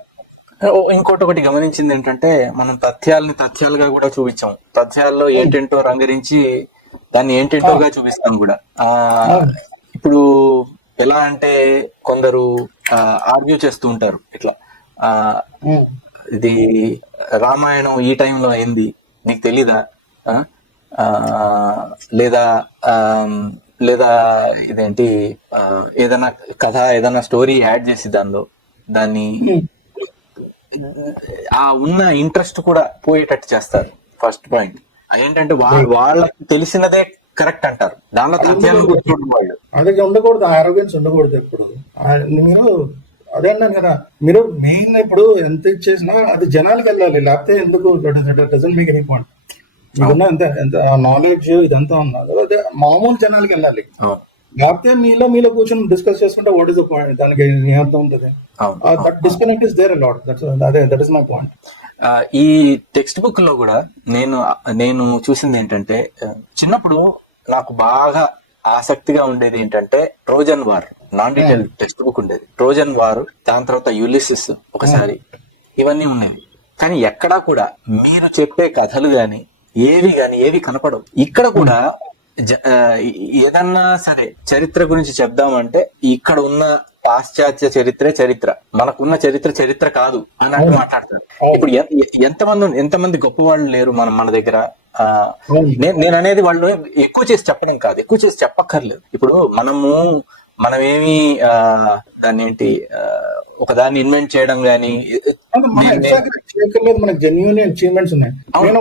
ఇంకోటి గమనించింది ఏంటంటే మనం తథ్యాలుగా కూడా చూపించాం. తథ్యాల్లో ఏంటంటో రంగరించి దాన్ని ఏంటంటోగా చూపిస్తాం కూడా. ఇప్పుడు ఎలా అంటే కొందరు ఆర్గ్యూ చేస్తూ ఉంటారు ఇట్లా, ఇది రామాయణం ఈ టైంలో అయింది నీకు తెలీదా, లేదా ఇదేంటి ఏదైనా కథ ఏదైనా స్టోరీ యాడ్ చేసి దాన్ని ఆ ఉన్న ఇంట్రెస్ట్ కూడా పోయేటట్టు చేస్తారు. ఫస్ట్ పాయింట్ ఏంటంటే వాళ్ళకి తెలిసినదే కరెక్ట్ అంటారు, దానిలో తథ్యాలు వాళ్ళు. అదే ఉండకూడదు, ఆరోగ్యన్స్ ఉండకూడదు ఎప్పుడు. మీరు అదే అన్నాను కదా, మీరు మెయిన్ ఇప్పుడు ఎంత ఇచ్చేసినా అది జనాలకి వెళ్ళాలి, లేకపోతే ఎందుకు డజంట్ మేక్ ఎనీ పాయింట్. మీకున్న ఎంత నాలెడ్జ్ ఇదంతా ఉన్నది అదే మామూలు జనాలకి వెళ్ళాలి, లేకపోతే మీలో కూర్చొని డిస్కస్ చేసుకుంటే వాట్ ఇస్ ద పాయింట్, దానికి ఏమర్థం ఉంటుంది. That disconnect is there a lot. That is my point. ఈ టెక్స్ట్ బుక్ లో కూడా నేను చూసింది ఏంటంటే, చిన్నప్పుడు నాకు బాగా ఆసక్తిగా ఉండేది ఏంటంటే Trojan war, non detail text book ఉండేది. ట్రోజన్ వార్, దాని తర్వాత యులిసిస్ ఒకసారి, ఇవన్నీ ఉన్నాయి. కానీ ఎక్కడా కూడా మీరు చెప్పే కథలు గాని ఏవి కనపడవు. ఇక్కడ కూడా ఏదన్నా సరే చరిత్ర గురించి చెప్దామంటే ఇక్కడ ఉన్న పాశ్చాత్య చరిత్ర, మనకున్న చరిత్ర కాదు అన్నట్టు మాట్లాడతారు. ఇప్పుడు ఎంతమంది గొప్ప వాళ్ళు లేరు మన దగ్గర. నేను అనేది వాళ్ళు ఎక్కువ చేసి చెప్పడం కాదు, ఎక్కువ చేసి చెప్పక్కర్లేదు. ఇప్పుడు మనమేమి దాన్ని ఏంటి ఒకదాన్ని ఇన్వెంట్ చేయడం గానీ మనకి జెన్యూన్ అచీవ్మెంట్స్ ఉన్నాయి. నేను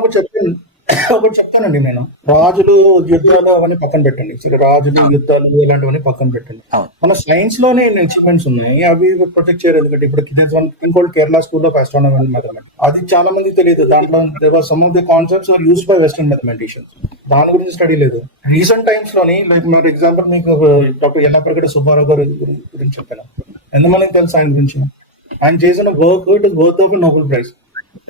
ఒకటి చెప్తానండి, నేను రాజులు యుద్ధాలు అవన్నీ పక్కన పెట్టండి, రాజులు యుద్ధాలు ఇలాంటివన్నీ పక్కన పెట్టండి. మన సైన్స్ లోనే అచీవ్మెంట్స్ ఉన్నాయి, అవి ప్రొటెక్ట్ చేయరు. ఎందుకంటే ఇప్పుడు Kerala school of astronomy mathematics, అది చాలా మందికి తెలియదు. దాంట్లో some of the concepts are used by western mathematicians, దాని గురించి స్టడీ లేదు. రీసెంట్ టైమ్స్ లోని లైక్ ఫర్ ఎగ్జాంపుల్ మీకు డాక్టర్ యల్లప్రగడ సుబ్బారావు గారి గురించి చెప్పాను. ఎంతమందికి తెలుసు ఆయన గురించి? ఆయన చేసిన work it is worth of Nobel prize.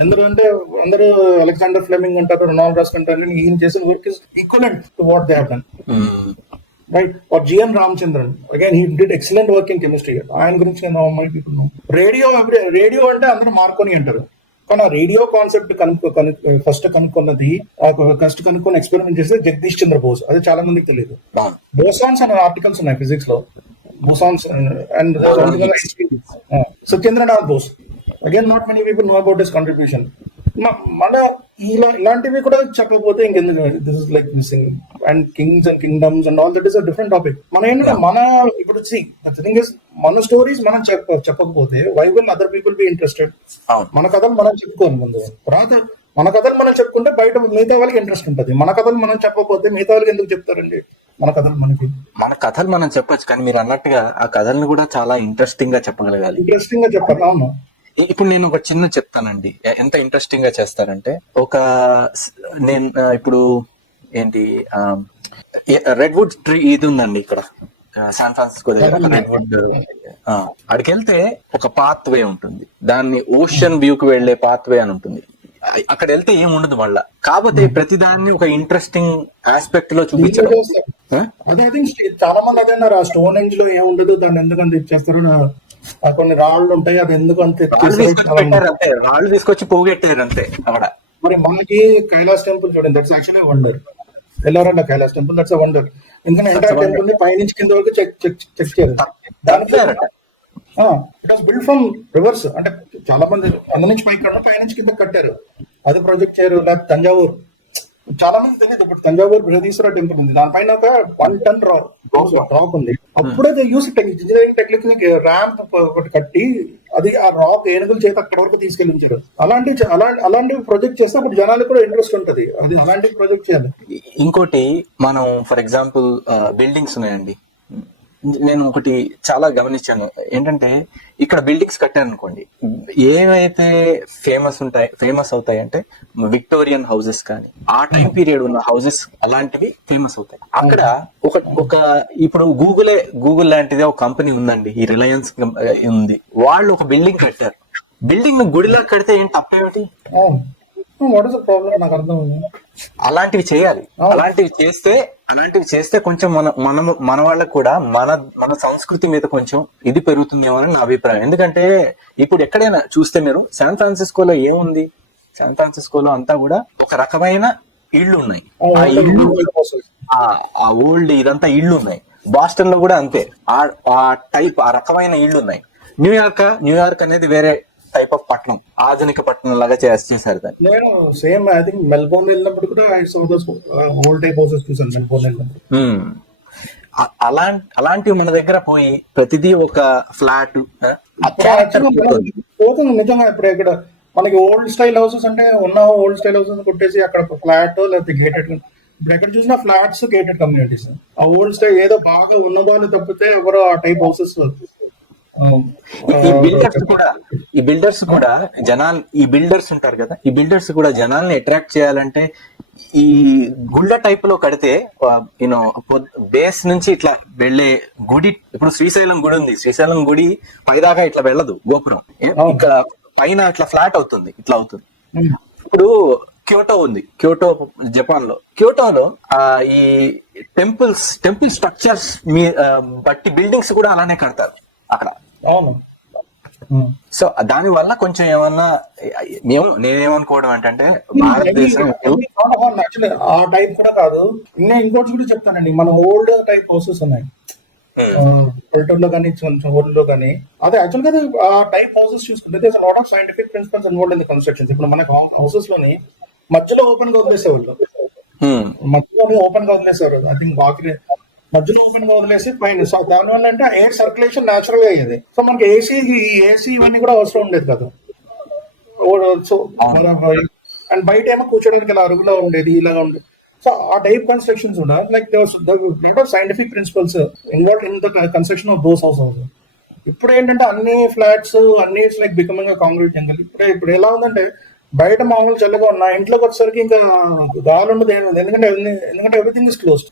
ఎందుకంటే అందరూ అలెగ్జాండర్ ఫ్లెమింగ్ అంటారు, రొనాల్డ్ రస్క్ అంటారు, ఈయన చేసిన work is equivalent to what they have done, right? Or GN Ramachandran, again he did excellent work in chemistry. ఆయన గురించి రేడియో అంటే అందరూ మార్కోని అంటారు, కానీ ఆ రేడియో కాన్సెప్ట్ ఫస్ట్ కనుక్కున్నది, కనుక్కొని ఎక్స్పెరిమెంట్ చేస్తే జగదీష్ చంద్ర బోస్. అది చాలా మందికి తెలియదు. బోసాన్స్ అనే ఆర్టికల్స్ ఉన్నాయి ఫిజిక్స్ లో, bosons and Satyendranath Bose. Again, not many people know about his contribution. మన ఇలాంటివి కూడా చెప్పకపోతే ఇంకెందుకు, this is like missing. And kings and kingdoms and all that is a different topic. మన ఏంటంటే ఇప్పుడు థింగ్ ఇస్ మన స్టోరీస్ మనం చెప్పకపోతే why will other people be interested? మన కథలు మనం చెప్పుకోను ముందు. తర్వాత మన కథలు మనం చెప్పుకుంటే బయట మిగతా వాళ్ళకి ఇంట్రెస్ట్ ఉంటుంది. మన కథలు మనం చెప్పకపోతే మిగతా వాళ్ళకి ఎందుకు చెప్తారండి మన కథలు? మన కథలు మనం చెప్పొచ్చు, కానీ మీరు అన్నట్టుగా ఆ కథలను కూడా చాలా ఇంట్రెస్టింగ్ గా చెప్పగలగాలి. ఇంట్రెస్టింగ్ గా చెప్పాలి. అవును. ఇప్పుడు నేను ఒక చిన్న చెప్తానండి, ఎంత ఇంట్రెస్టింగ్ గా చేస్తారంటే, నేను ఇప్పుడు ఏంటి రెడ్వుడ్ ట్రీ ఇది ఉందండి ఇక్కడ శాన్ ఫ్రాన్సిస్కో దగ్గర. రెడ్వుడ్ అక్కడికి వెళ్తే ఒక పాత్ వే ఉంటుంది, దాన్ని ఓషన్ వ్యూ కి వెళ్లే పాత్ వే అని ఉంటుంది. అక్కడ వెళ్తే ఏం ఉండదు మళ్ళా, కాకపోతే ప్రతిదాన్ని ఒక ఇంట్రెస్టింగ్ ఆస్పెక్ట్ లో చూపించారు. అదే చాలా మంది అదే అన్నారు, ఆ స్టోన్ ఏజ్ లో ఏముండదు, దాన్ని ఎందుకంత ఇచ్చేస్తారు, కొన్ని రాళ్ళు ఉంటాయి, అది ఎందుకు అంతే రాళ్ళు తీసుకొచ్చి పోగెట్టారు అంతే అక్కడ. మరి మనకి కైలాస్ టెంపుల్ చూడండి, దట్స్ యాక్చువల్లీ వండర్. వెళ్ళారండి కైలాస్ టెంపుల్, దట్స్ వండర్. ఎందుకంటే ఎంటైర్ టెంపుల్ ని పైనుంచి కింద వరకు చెక్ చేయరు. దానికి it was build from reverse, అంటే చాలా మంది కింద నుంచి పైకి పైనుంచి కింద కట్టారు, అది ప్రొజెక్ట్ చేయరు. లేకపోతే తంజావూరు, చాలా మంది తెలియదు, ఇప్పుడు తంజావూరు బృహదీశ్వర టెంపుల్ ఉంది, దానిపైన ఒక 1 ton రాక్ ఉంది. అప్పుడే యూస్ ఇంజనీరింగ్ టెక్నిక్ ర్యాంప్ ఒకటి కట్టి అది ఆ రాక్ ఏనుగుల చేత అక్కడ వరకు తీసుకెళ్ళించారు. అలాంటివి ప్రొజెక్ట్ చేస్తే అప్పుడు జనాలకు కూడా ఇంట్రెస్ట్ ఉంటుంది, అది అలాంటివి ప్రొజెక్ట్ చేయాలి. ఇంకోటి, మనం ఫర్ ఎగ్జాంపుల్ బిల్డింగ్స్ ఉన్నాయండి, నేను ఒకటి చాలా గమనించాను ఏంటంటే, ఇక్కడ బిల్డింగ్స్ కట్టారనుకోండి, ఏవైతే ఫేమస్ అవుతాయి అంటే విక్టోరియన్ హౌసెస్ కానీ, ఆ టైం పీరియడ్ ఉన్న హౌసెస్ అలాంటివి ఫేమస్ అవుతాయి. అక్కడ ఒక ఇప్పుడు గూగుల్ లాంటిదే ఒక కంపెనీ ఉందండి, ఈ రిలయన్స్ ఉంది, వాళ్ళు ఒక బిల్డింగ్ కట్టారు. బిల్డింగ్ గుడిలా కడితే ఏం తప్పేమిటి? అలాంటివి చేయాలి. అలాంటివి చేస్తే కొంచెం మన వాళ్ళకు కూడా మన సంస్కృతి మీద కొంచెం ఇది పెరుగుతుందేమో అని నా అభిప్రాయం. ఎందుకంటే ఇప్పుడు ఎక్కడైనా చూస్తే మీరు శాన్ ఫ్రాన్సిస్కోలో ఏముంది, శాన్ ఫ్రాన్సిస్కోలో అంతా కూడా ఒక రకమైన ఇళ్ళు ఉన్నాయి, ఆ ఇళ్ళు ఆ ఓల్డ్ ఇదంతా ఇళ్ళు ఉన్నాయి. బాస్టన్ లో కూడా అంతే, ఆ రకమైన ఇళ్ళు ఉన్నాయి. న్యూయార్క్ అనేది వేరే టైప్ ఆఫ్ పట్టణం, ఆధునిక పట్టణం లాగా చేశారు దాన్ని. నేను సేమ్ ఐ థింక్ మెల్బోర్న్ వెళ్ళినప్పుడు కూడా ఓల్డ్ టైప్ హౌసెస్ చూసాను మెల్బోర్న్ వెళ్ళినప్పుడు. అలాంటివి మన దగ్గర పోయి ప్రతిదీ ఒక ఫ్లాట్ పోతుంది నిజంగా. ఇప్పుడు ఇక్కడ మనకి ఓల్డ్ స్టైల్ హౌసెస్ అంటే ఉన్న ఓల్డ్ స్టైల్ హౌసెస్ కొట్టేసి అక్కడ ఫ్లాట్ లేకపోతే గేటెడ్, ఇప్పుడు ఎక్కడ చూసినా ఫ్లాట్స్, గేటెడ్ కమ్యూనిటీస్. ఆ ఓల్డ్ స్టైల్ ఏదో బాగా ఉన్న వాళ్ళు తప్పితే ఎవరు ఆ టైప్ హౌసెస్. ఈ బిల్డర్స్ కూడా ఈ బిల్డర్స్ ఉంటారు కదా, ఈ బిల్డర్స్ కూడా జనాల్ని అట్రాక్ట్ చేయాలంటే ఈ గుళ్ళ టైప్ లో కడితే, యూనో బేస్ నుంచి ఇట్లా వెళ్లే గుడి. ఇప్పుడు శ్రీశైలం గుడి ఉంది, శ్రీశైలం గుడి పైదాకా ఇట్లా వెళ్ళదు గోపురం, ఇక్కడ పైన ఇట్లా ఫ్లాట్ అవుతుంది, ఇట్లా అవుతుంది. ఇప్పుడు క్యోటో ఉంది, జపాన్ లో, క్యోటోలో ఈ టెంపుల్ స్ట్రక్చర్స్ బట్టి బిల్డింగ్స్ కూడా అలానే కడతారు అక్కడ. సో దాని వల్ల కొంచెం ఏమన్నా నేనేమనుకోవడం ఏంటంటే, భారతదేశం ఆ టైప్ కూడా కాదు. ఇంకోటి కూడా చెప్తానండి, మన ఓల్డ్ టైప్ హౌసెస్ ఉన్నాయి పల్లెటూరులో కానీ ఊర్లో కానీ. అదే యాక్చువల్ గా ఆ టైప్ హౌసెస్ చూసుకుంటే lot of scientific principles involved in the constructions. ఇప్పుడు మన హౌసెస్ లోని మధ్యలో ఓపెన్ గా వదిలేసేవాళ్ళు, ఐ థింక్ మధ్యలో ఓపెన్ గా వదిలేసి పైన. సో దానివల్ల అంటే ఎయిర్ సర్క్యులేషన్ న్యాచురల్ గా అయ్యేది. సో మనకి ఏసీ ఇవన్నీ కూడా అవసరం ఉండేది కదా. సో అండ్ బయట ఏమో కూర్చోడానికి ఇలా అరుగులా ఉండేది, ఇలాగా ఉండేది. సో ఆ టైప్ కన్స్ట్రక్షన్స్ కూడా like lot of scientific principles involve in the construction of those houses. ఇప్పుడు ఏంటంటే అన్ని ఫ్లాట్స్ అన్ని లైక్ బికమింగ్ కాంక్రీట్ జంగల్. ఇప్పుడు ఎలా ఉందంటే, బయట మామూలు చల్లగా ఉన్నా, ఇంట్లోకి వచ్చేసరికి ఇంకా గాలి ఉండదు, ఏమి. ఎందుకంటే everything is closed.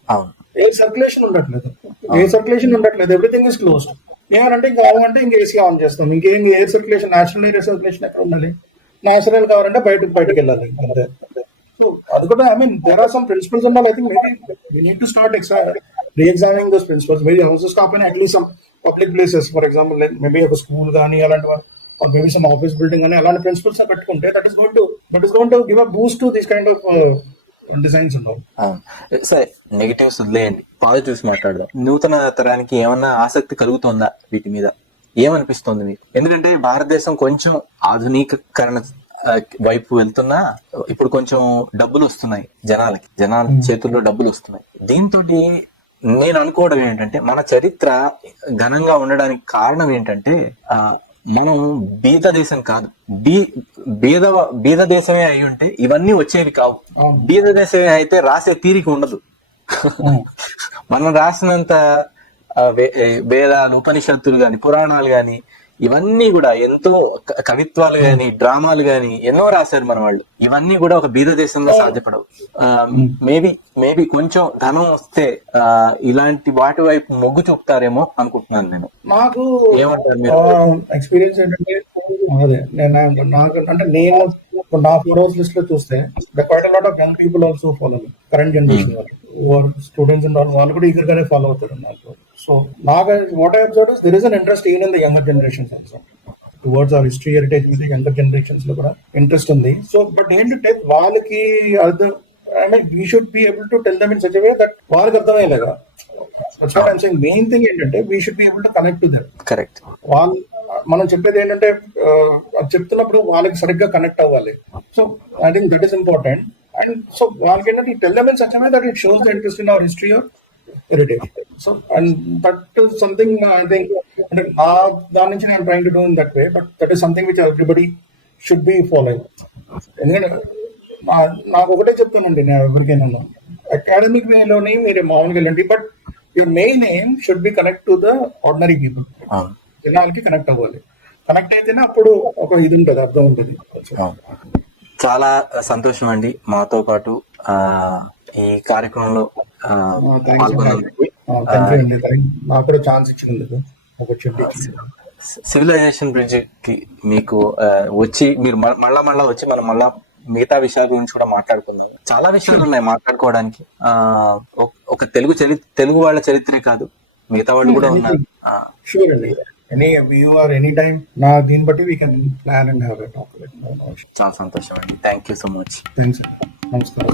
Air circulation ఉండట్లేదు, ఎవ్రీథింగ్ ఇస్ క్లోజ్డ్. ఏమంటే ఇంకా కావాలంటే ఇంకా ఏసీ ఆన్ చేస్తాం, ఇంకేం air circulation, natural air circulation ఎక్కడ ఉండాలి? నేచురల్ కావాలంటే బయటకు వెళ్ళాలి అంతే. సో అది కూడా I mean there are some principles ఉండాలి. I think maybe we need to start re-examining those principles. Maybe houses కాకపోయినా at least some public places, for example maybe ఒక స్కూల్ కానీ అలాంటి మేబీ సమ్ ఆఫీస్ బిల్డింగ్ అని అలాంటి ప్రిన్సిపల్స్ పెట్టుకుంటే that is going to give a Boost to this kind of designs ఉండవు. సరే, నెగిటివ్స్ వదిలేయండి, పాజిటివ్స్ మాట్లాడదాం. నూతన తరానికి ఏమన్నా ఆసక్తి కలుగుతుందా వీటి మీద? ఏమనిపిస్తుంది మీకు? ఎందుకంటే భారతదేశం కొంచెం ఆధునికీకరణ వైపు వెళ్తున్నా, ఇప్పుడు కొంచెం డబ్బులు వస్తున్నాయి జనాల చేతుల్లో డబ్బులు వస్తున్నాయి. దీంతో నేను అనుకోవడం ఏంటంటే, మన చరిత్ర ఘనంగా ఉండడానికి కారణం ఏంటంటే మనం బీద దేశం కాదు. బీద దేశమే అయి ఉంటే ఇవన్నీ వచ్చేవి కావు. అవును. బీద దేశమే అయితే రాసే తీరిక ఉండదు. మనం రాసినంత వేదాలు, ఉపనిషత్తులు గాని, పురాణాలు గాని, ఇవన్నీ కూడా ఎంతో కవిత్వాలు గాని, డ్రామాలు గాని ఎన్నో రాశారు మన వాళ్ళు. ఇవన్నీ కూడా ఒక బీద దేశంలో సాధ్యపడవు. మేబీ కొంచెం ధనం వస్తే ఇలాంటి వాటి వైపు మొగ్గు చూపుతారేమో అనుకుంటున్నాను నేను. నాకు ఏమంటారు మీరు? ఎక్స్పీరియన్స్ ఏంటంటే, అదే నాకు అంటే నేను నా ఫాలోవర్స్ లిస్ట్ లో చూస్తే quite lot of young people also follow current generation వాళ్ళు స్టూడెంట్స్ అండ్ వాళ్ళు కూడా ఈగర్ గానే ఫాలో అవుతారు నాకు. సో నాకు what I observe is there is an interest even in the younger generations also towards our history heritage మీద యంగర్ జనరేషన్స్ లో కూడా ఇంట్రెస్ట్ ఉంది. సో బట్ ఏంటంటే వాళ్ళకి అర్థం, I mean we should be able to tell them in such a way that వాళ్ళకి అర్థమయ్యేలాగా. మెయిన్ థింగ్ ఏంటంటే we should be able to connect to them. Correct. వాళ్ళు మనం చెప్పేది ఏంటంటే చెప్తున్నప్పుడు వాళ్ళకి సరిగ్గా కనెక్ట్ అవ్వాలి. So I think that is important. And so వాళ్ళకి ఏంటంటే tell them in such a way that it shows the interest in our history or heritage. So and that is something I think దాని నుంచి నేను trying to do in that way, but that is something which everybody should be following. ఎందుకంటే నాకు ఒకటే చెప్తానండి నేను ఎవరికైనా, అకాడమిక్ వేలోనే మీరు మామూలుగా వెళ్ళండి, but your main aim should be connect to the ordinary people. జనాలకి కనెక్ట్ అవ్వాలి. కనెక్ట్ అయితేనే అప్పుడు ఒక ఇది ఉంటుంది, అర్థం ఉంటుంది. చాలా సంతోషం అండి మాతో పాటు ఈ కార్యక్రమంలో నాకు కూడా ఛాన్స్ ఇచ్చినందుకు. సివిలైజేషన్ బ్రిడ్జ్ కి మీకు వచ్చి మీరు మళ్ళా వచ్చి మనం మళ్ళా మిగతా విషయాల గురించి కూడా మాట్లాడుకుందాం. చాలా విషయాలు ఉన్నాయి మాట్లాడుకోవడానికి. ఒక తెలుగు వాళ్ళ చరిత్రే కాదు, మిగతా వాళ్ళు కూడా ఉన్నారు. షూర్ అండి, ఎనీ టైం నా దీన్ని బట్టి we can plan and have a talk. చాలా సంతోషం అండి. Thank you so much. Thanks. నమస్కారం.